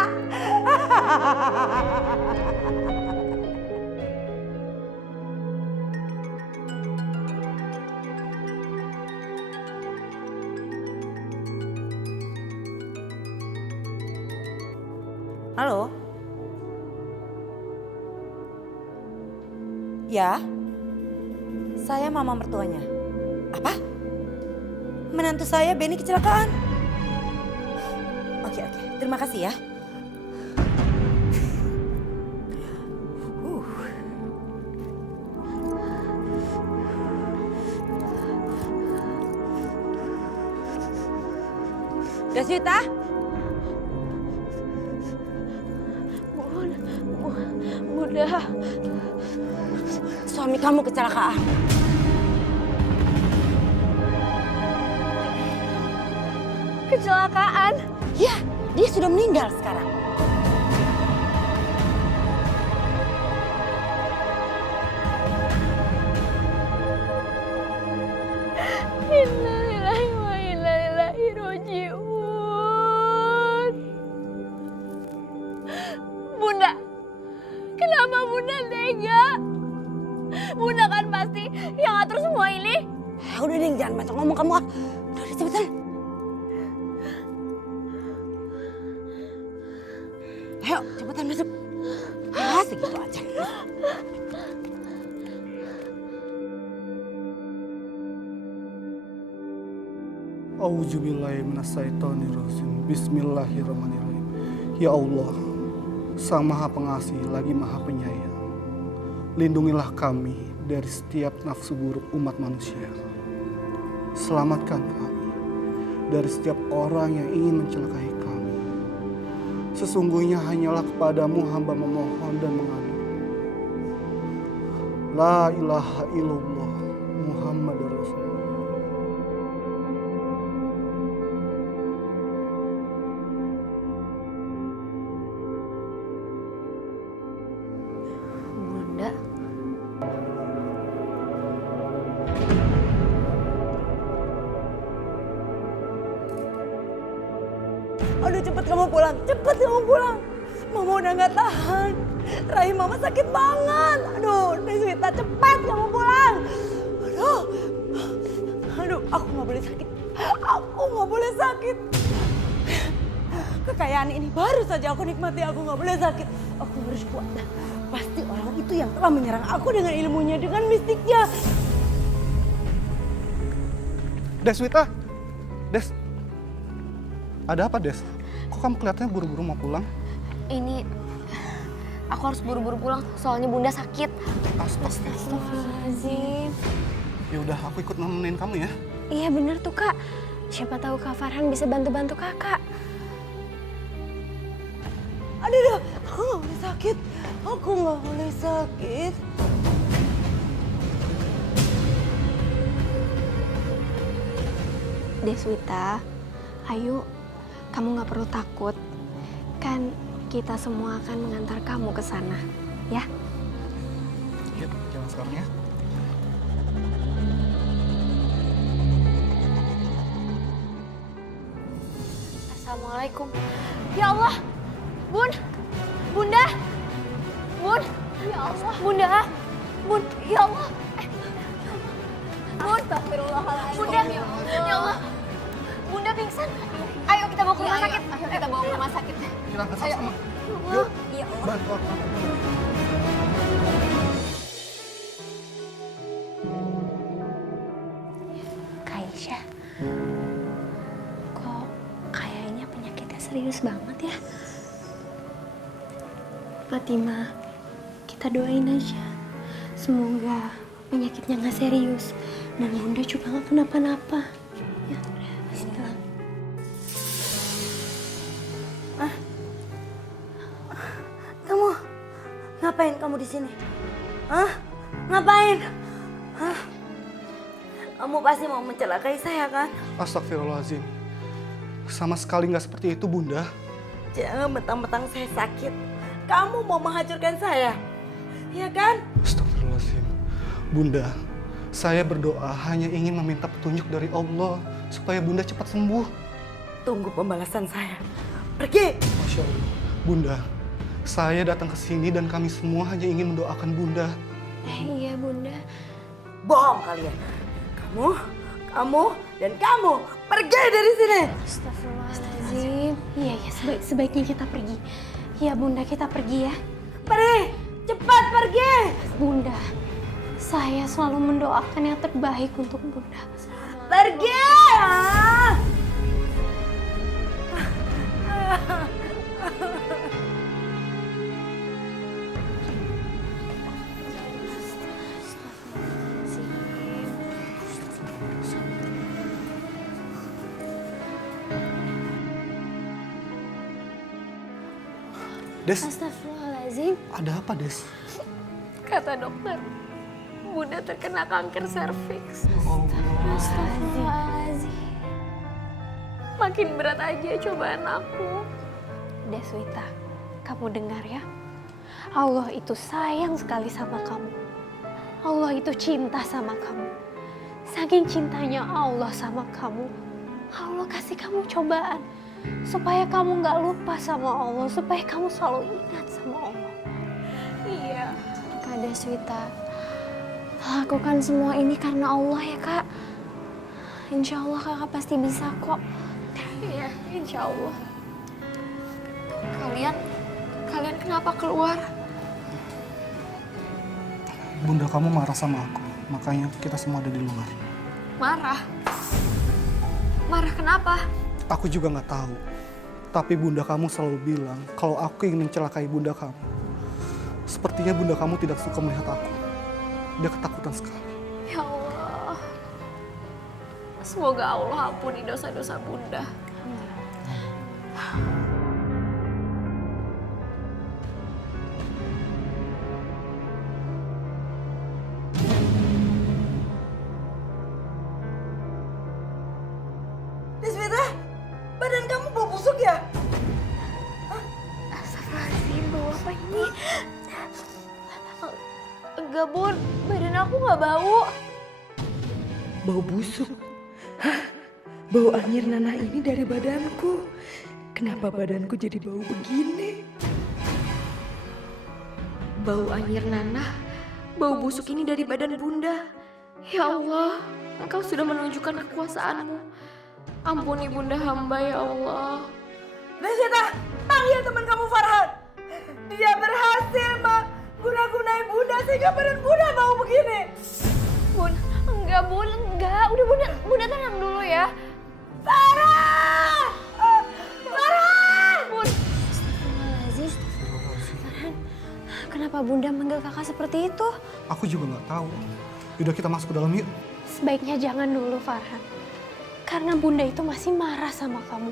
Halo? Ya? Saya mama mertuanya. Apa? Menantu saya Beni kecelakaan? Oke, terima kasih ya. Deswita? Bunda. Suami kamu kecelakaan. Kecelakaan? Ya, dia sudah meninggal sekarang. Innalillahi wa inna ilaihi raji'un. Bunda, kenapa Bunda tega? Bunda kan pasti yang ngatur semua ini. Udah deh, jangan banyak ngomong kamu ah. Udah deh, cepetan. Ayo, cepetan masuk. Segitu aja. Auzubillahi minasyaitonirrajim. Bismillahirrahmanirrahim. Ya Allah, Sang Maha Pengasih lagi Maha Penyayang. Lindungilah kami dari setiap nafsu buruk umat manusia. Selamatkan kami dari setiap orang yang ingin mencelakai kami. Sesungguhnya hanyalah kepadamu hamba memohon dan mengadu. La ilaha illallah Muhammadur Rasulullah. Bunda. Aduh, cepet kamu pulang, cepet kamu pulang. Mama udah gak tahan. Rahim mama sakit banget. Aduh, Deswita cepat kamu pulang. Aduh, aku gak boleh sakit. Aku gak boleh sakit. Kekayaan ini baru saja aku nikmati, aku gak boleh sakit. Aku harus kuat. Pasti orang itu yang telah menyerang aku dengan ilmunya, dengan mistiknya. Deswita, Des, ada apa Des? Kok kamu kelihatannya buru-buru mau pulang? Ini aku harus buru-buru pulang soalnya Bunda sakit. Astagfirullahaladzim. Ya udah, aku ikut nemenin kamu ya. Iya bener tuh Kak. Siapa tahu Kak Farhan bisa bantu-bantu Kakak. Aduh, aku gak boleh sakit. Aku gak boleh sakit. Deswita, ayo, kamu gak perlu takut. Kan kita semua akan mengantar kamu ke sana, ya? Yuk, jalan sekarang ya. Assalamualaikum. Ya Allah, Bun, Bunda, Bun, ya Allah, Bunda, Bun, ya Allah, Bun, Bunda, ya Allah, Bunda pingsan. Ayo kita bawa ke rumah sakit. Ayo kita bawa ke rumah sakit. Kita angkat sama. Yuk, ya Allah. Bantu aku. Kaisyah, kok kayaknya penyakitnya serius banget ya? Fatimah, kita doain aja. Semoga penyakitnya nggak serius dan Bunda juga nggak kenapa-napa. Ya udah, bismillah. Kamu ngapain kamu di sini? Hah? Ngapain? Hah? Kamu pasti mau mencelakai saya kan? Astagfirullahaladzim. Sama sekali nggak seperti itu, Bunda. Jangan mentang-mentang saya sakit. Kamu mau menghancurkan saya. Ya kan? Astagfirullahaladzim. Bunda, saya berdoa hanya ingin meminta petunjuk dari Allah supaya Bunda cepat sembuh. Tunggu pembalasan saya. Pergi! Masya Allah. Bunda, saya datang ke sini dan kami semua hanya ingin mendoakan Bunda. Iya Bunda. Bohong kalian. Kamu, dan kamu pergi dari sini. Astagfirullahaladzim. Iya, sebaiknya kita pergi. Ya Bunda, kita pergi ya. Pergi! Cepat pergi! Bunda, saya selalu mendoakan yang terbaik untuk Bunda. Pergi! Des, Astagfirullahaladzim. ada apa Des? Kata dokter, Bunda terkena kanker serviks. Oh, Astagfirullahaladzim. Makin berat aja cobaan aku. Deswita, kamu dengar ya? Allah itu sayang sekali sama kamu. Allah itu cinta sama kamu. Saking cintanya Allah sama kamu, Allah kasih kamu cobaan. Supaya kamu gak lupa sama Allah, supaya kamu selalu ingat sama Allah. Iya. Kak Deswita, Lakukan semua ini karena Allah ya kak. Insya Allah kakak pasti bisa kok. Iya, insya Allah. Kalian kenapa keluar? Bunda kamu marah sama aku, makanya kita semua ada di luar. Marah? Marah kenapa? Aku juga nggak tahu. Tapi bunda kamu selalu bilang kalau aku ingin mencelakai bunda kamu. Sepertinya bunda kamu tidak suka melihat aku. Dia ketakutan sekali. Ya Allah. Semoga Allah ampuni dosa-dosa bunda. Deswita, badan kamu bau busuk ya? Astagfirullahaladzim, bau apa ini? Enggak, Bun. Badan aku nggak bau. Bau busuk. Hah? Bau anyir nanah ini dari badanku. Kenapa badanku jadi bau begini? Bau anyir nanah, bau busuk ini dari badan bunda. Ya Allah, Engkau sudah menunjukkan kekuasaanmu. Ampuni bunda hamba ya Allah. Deswita, panggil teman kamu Farhan. Dia berhasil guna-gunai bunda sehingga badan bunda bau begini. Bun, enggak Bun, enggak. Udah bunda tenang dulu ya. Farhan! Farhan! Bun. Astagfirullahaladzim. Farhan, kenapa bunda manggil kakak seperti itu? Aku juga nggak tahu. Yaudah kita masuk ke dalam yuk. Sebaiknya jangan dulu Farhan. Karena bunda itu masih marah sama kamu.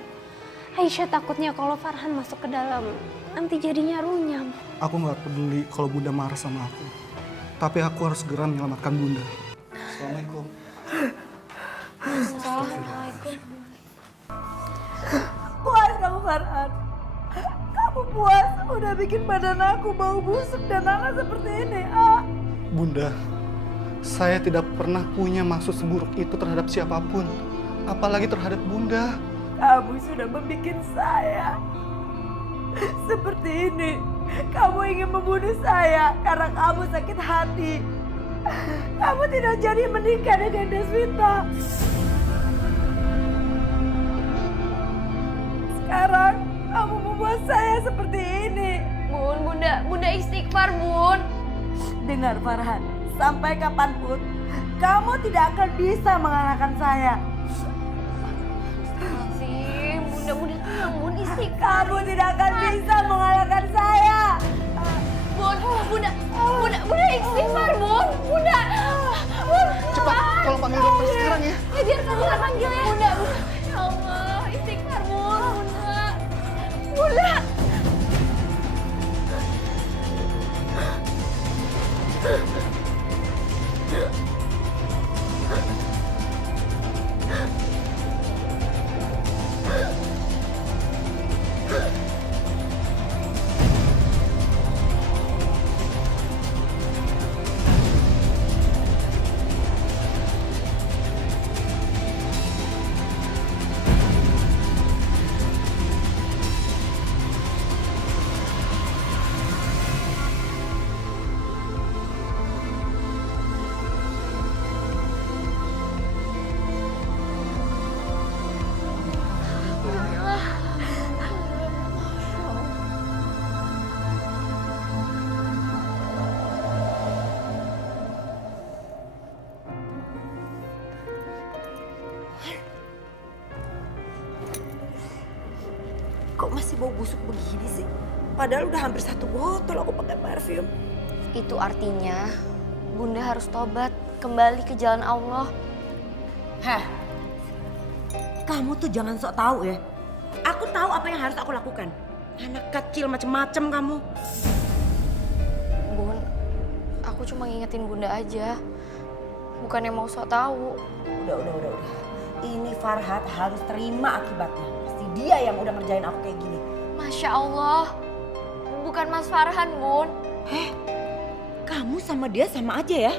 Aisyah takutnya kalau Farhan masuk ke dalam, nanti jadinya runyam. Aku nggak peduli kalau bunda marah sama aku. Tapi aku harus segera menyelamatkan bunda. Assalamualaikum. Assalamualaikum. Puas kamu Farhan. Kamu puas udah bikin badan aku bau busuk dan nanah seperti ini. Bunda, saya tidak pernah punya maksud seburuk itu terhadap siapapun. Apalagi terhadap bunda. Kamu sudah membuat saya seperti ini. Kamu ingin membunuh saya karena kamu sakit hati. Kamu tidak jadi menikah dengan Deswita. Sekarang kamu membuat saya seperti ini. Bun, bunda istighfar Bun. Dengar Farhan, sampai kapanpun kamu tidak akan bisa mengalahkan saya. Bunda tenang Bun, istighfar. Kamu tidak akan bisa mengalahkan saya. Bunda istighfar Bun. Bunda. Cepat, tolong panggil dokter sekarang ya. Ya biar kami panggil ya. Bunda. Ya Allah, istighfar Bun. Bunda. Kok masih bau busuk begini sih? Padahal udah hampir 1 botol aku pakai parfum. Itu artinya bunda harus tobat, kembali ke jalan Allah. Heh, kamu tuh jangan sok tahu ya. Aku tahu apa yang harus aku lakukan. Anak kecil macem-macem kamu. Bun, aku cuma ngingetin bunda aja. Bukannya mau sok tahu. Udah. Ini Farhat harus terima akibatnya. Pasti dia yang udah ngerjain aku kayak gini. Masya Allah, bukan Mas Farhan, Bun. Kamu sama dia sama aja ya?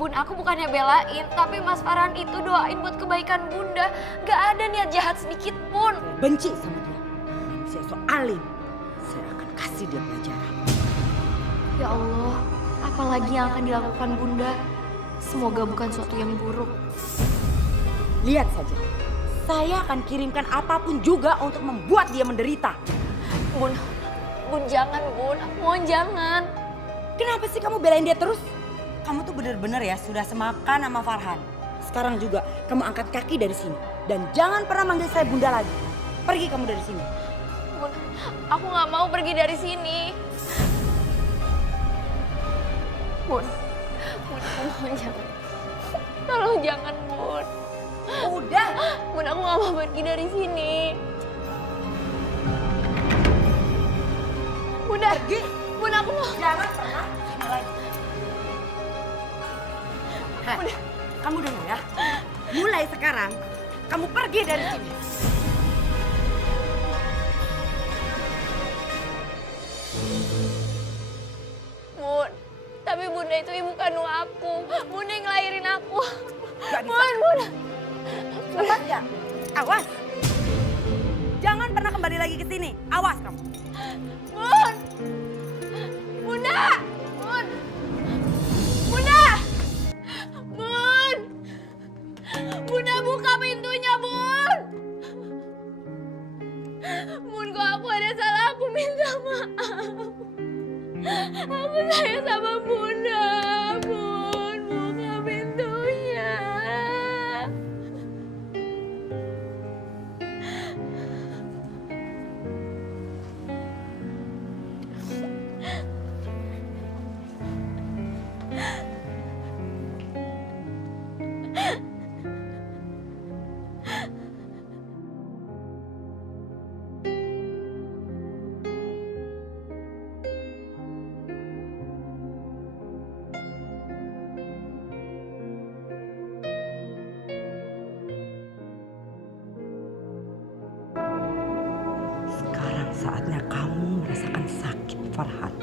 Bun, aku bukannya belain, tapi Mas Farhan itu doain buat kebaikan bunda. Gak ada niat jahat sedikit pun. Benci sama dia. Manusia sok alim. Saya akan kasih dia pelajaran. Ya Allah, Apalagi yang akan dilakukan Bunda. Semoga bukan suatu yang buruk. Lihat saja, saya akan kirimkan apapun juga untuk membuat dia menderita. Bun jangan Bun, aku mohon jangan. Kenapa sih kamu belain dia terus? Kamu tuh bener-bener ya sudah semakan sama Farhan. Sekarang juga kamu angkat kaki dari sini. Dan jangan pernah manggil saya Bunda lagi. Pergi kamu dari sini. Bun, aku gak mau pergi dari sini. Bun, aku mohon jangan. Tolong jangan Bun. Udah. Bun, aku gak mau pergi dari sini. Bunda, Pergi. Bun, aku mau. Jangan pernah sini lagi. Hei, kamu dengar ya. Mulai sekarang, kamu pergi dari sini. Bun, tapi Bunda itu ibu kandung aku. Bunda yang ngelahirin aku. Gak bisa. Bun. Lepas ya. Awas. Jangan pernah kembali lagi ke sini. Awas kamu. Bun. Bunda. Bun. Bunda. Bun. Bunda buka pintunya, Bun. Bun, kok aku ada salah, aku minta maaf. Aku sayang sama Bunda. Bun, buka pintunya. Sekarang saatnya kamu merasakan sakit, Farhan.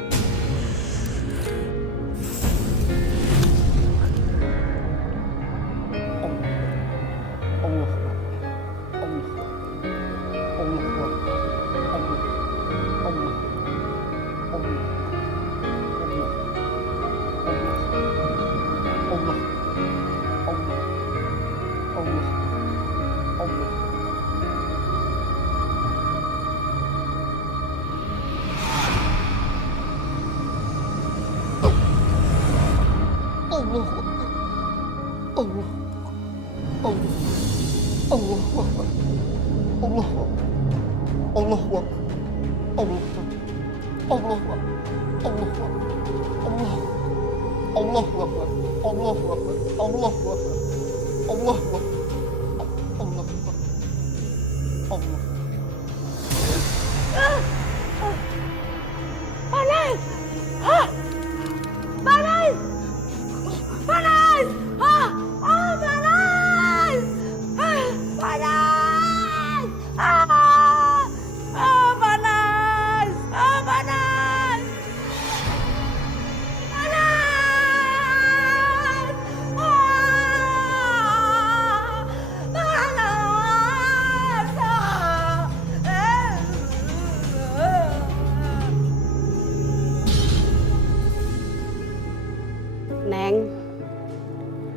Neng,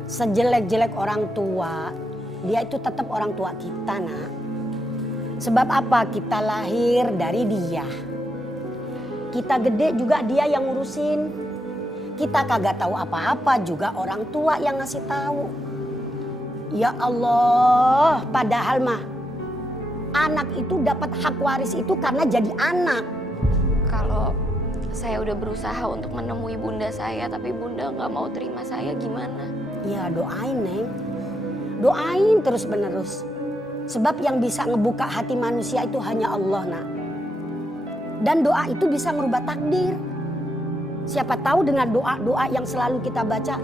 sejelek-jelek orang tua, dia itu tetap orang tua kita, nak. Sebab apa? Kita lahir dari dia. Kita gede juga dia yang ngurusin. Kita kagak tahu apa-apa juga orang tua yang ngasih tahu. Ya Allah, padahal mah anak itu dapat hak waris itu karena jadi anak. Kalau saya udah berusaha untuk menemui Bunda saya, tapi Bunda nggak mau terima saya, gimana? Ya doain, Neng. Doain terus-menerus. Sebab yang bisa ngebuka hati manusia itu hanya Allah, nak. Dan doa itu bisa merubah takdir. Siapa tahu dengan doa-doa yang selalu kita baca,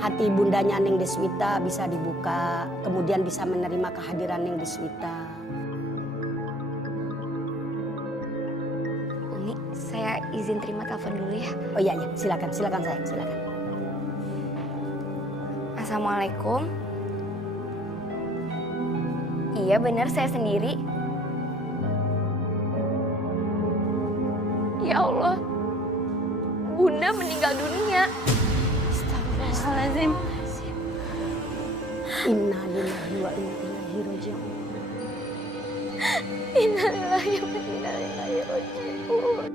hati bundanya Neng Deswita bisa dibuka, kemudian bisa menerima kehadiran Neng Deswita. Umi, saya izin terima telepon dulu ya. Oh iya, silakan sayang, silakan. Assalamualaikum. Iya benar, saya sendiri. Ya Allah, Bunda meninggal dunia. Astagfirullahaladzim. Inna lillahi wa inna ilaihi raji'un. Innalillahi wa inna ilaihi raji'un.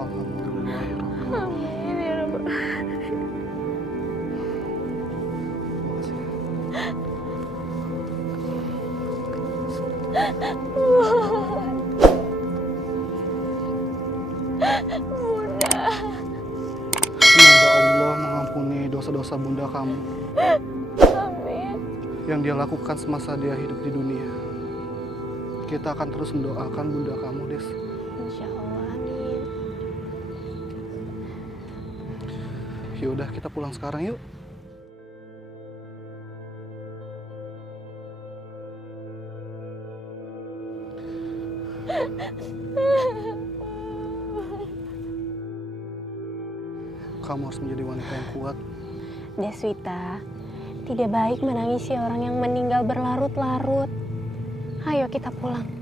Alhamdulillahirrahmanirrahim. Amin ya Rabbal Bunda. Semoga Allah mengampuni dosa-dosa bunda kamu Amin. yang dia lakukan semasa dia hidup di dunia. Kita akan terus mendoakan bunda kamu, Des. Insya Allah, amin. Yaudah, kita pulang sekarang yuk. Kamu harus menjadi wanita yang kuat. Deswita, tidak baik menangisi orang yang meninggal berlarut-larut. Ayo kita pulang.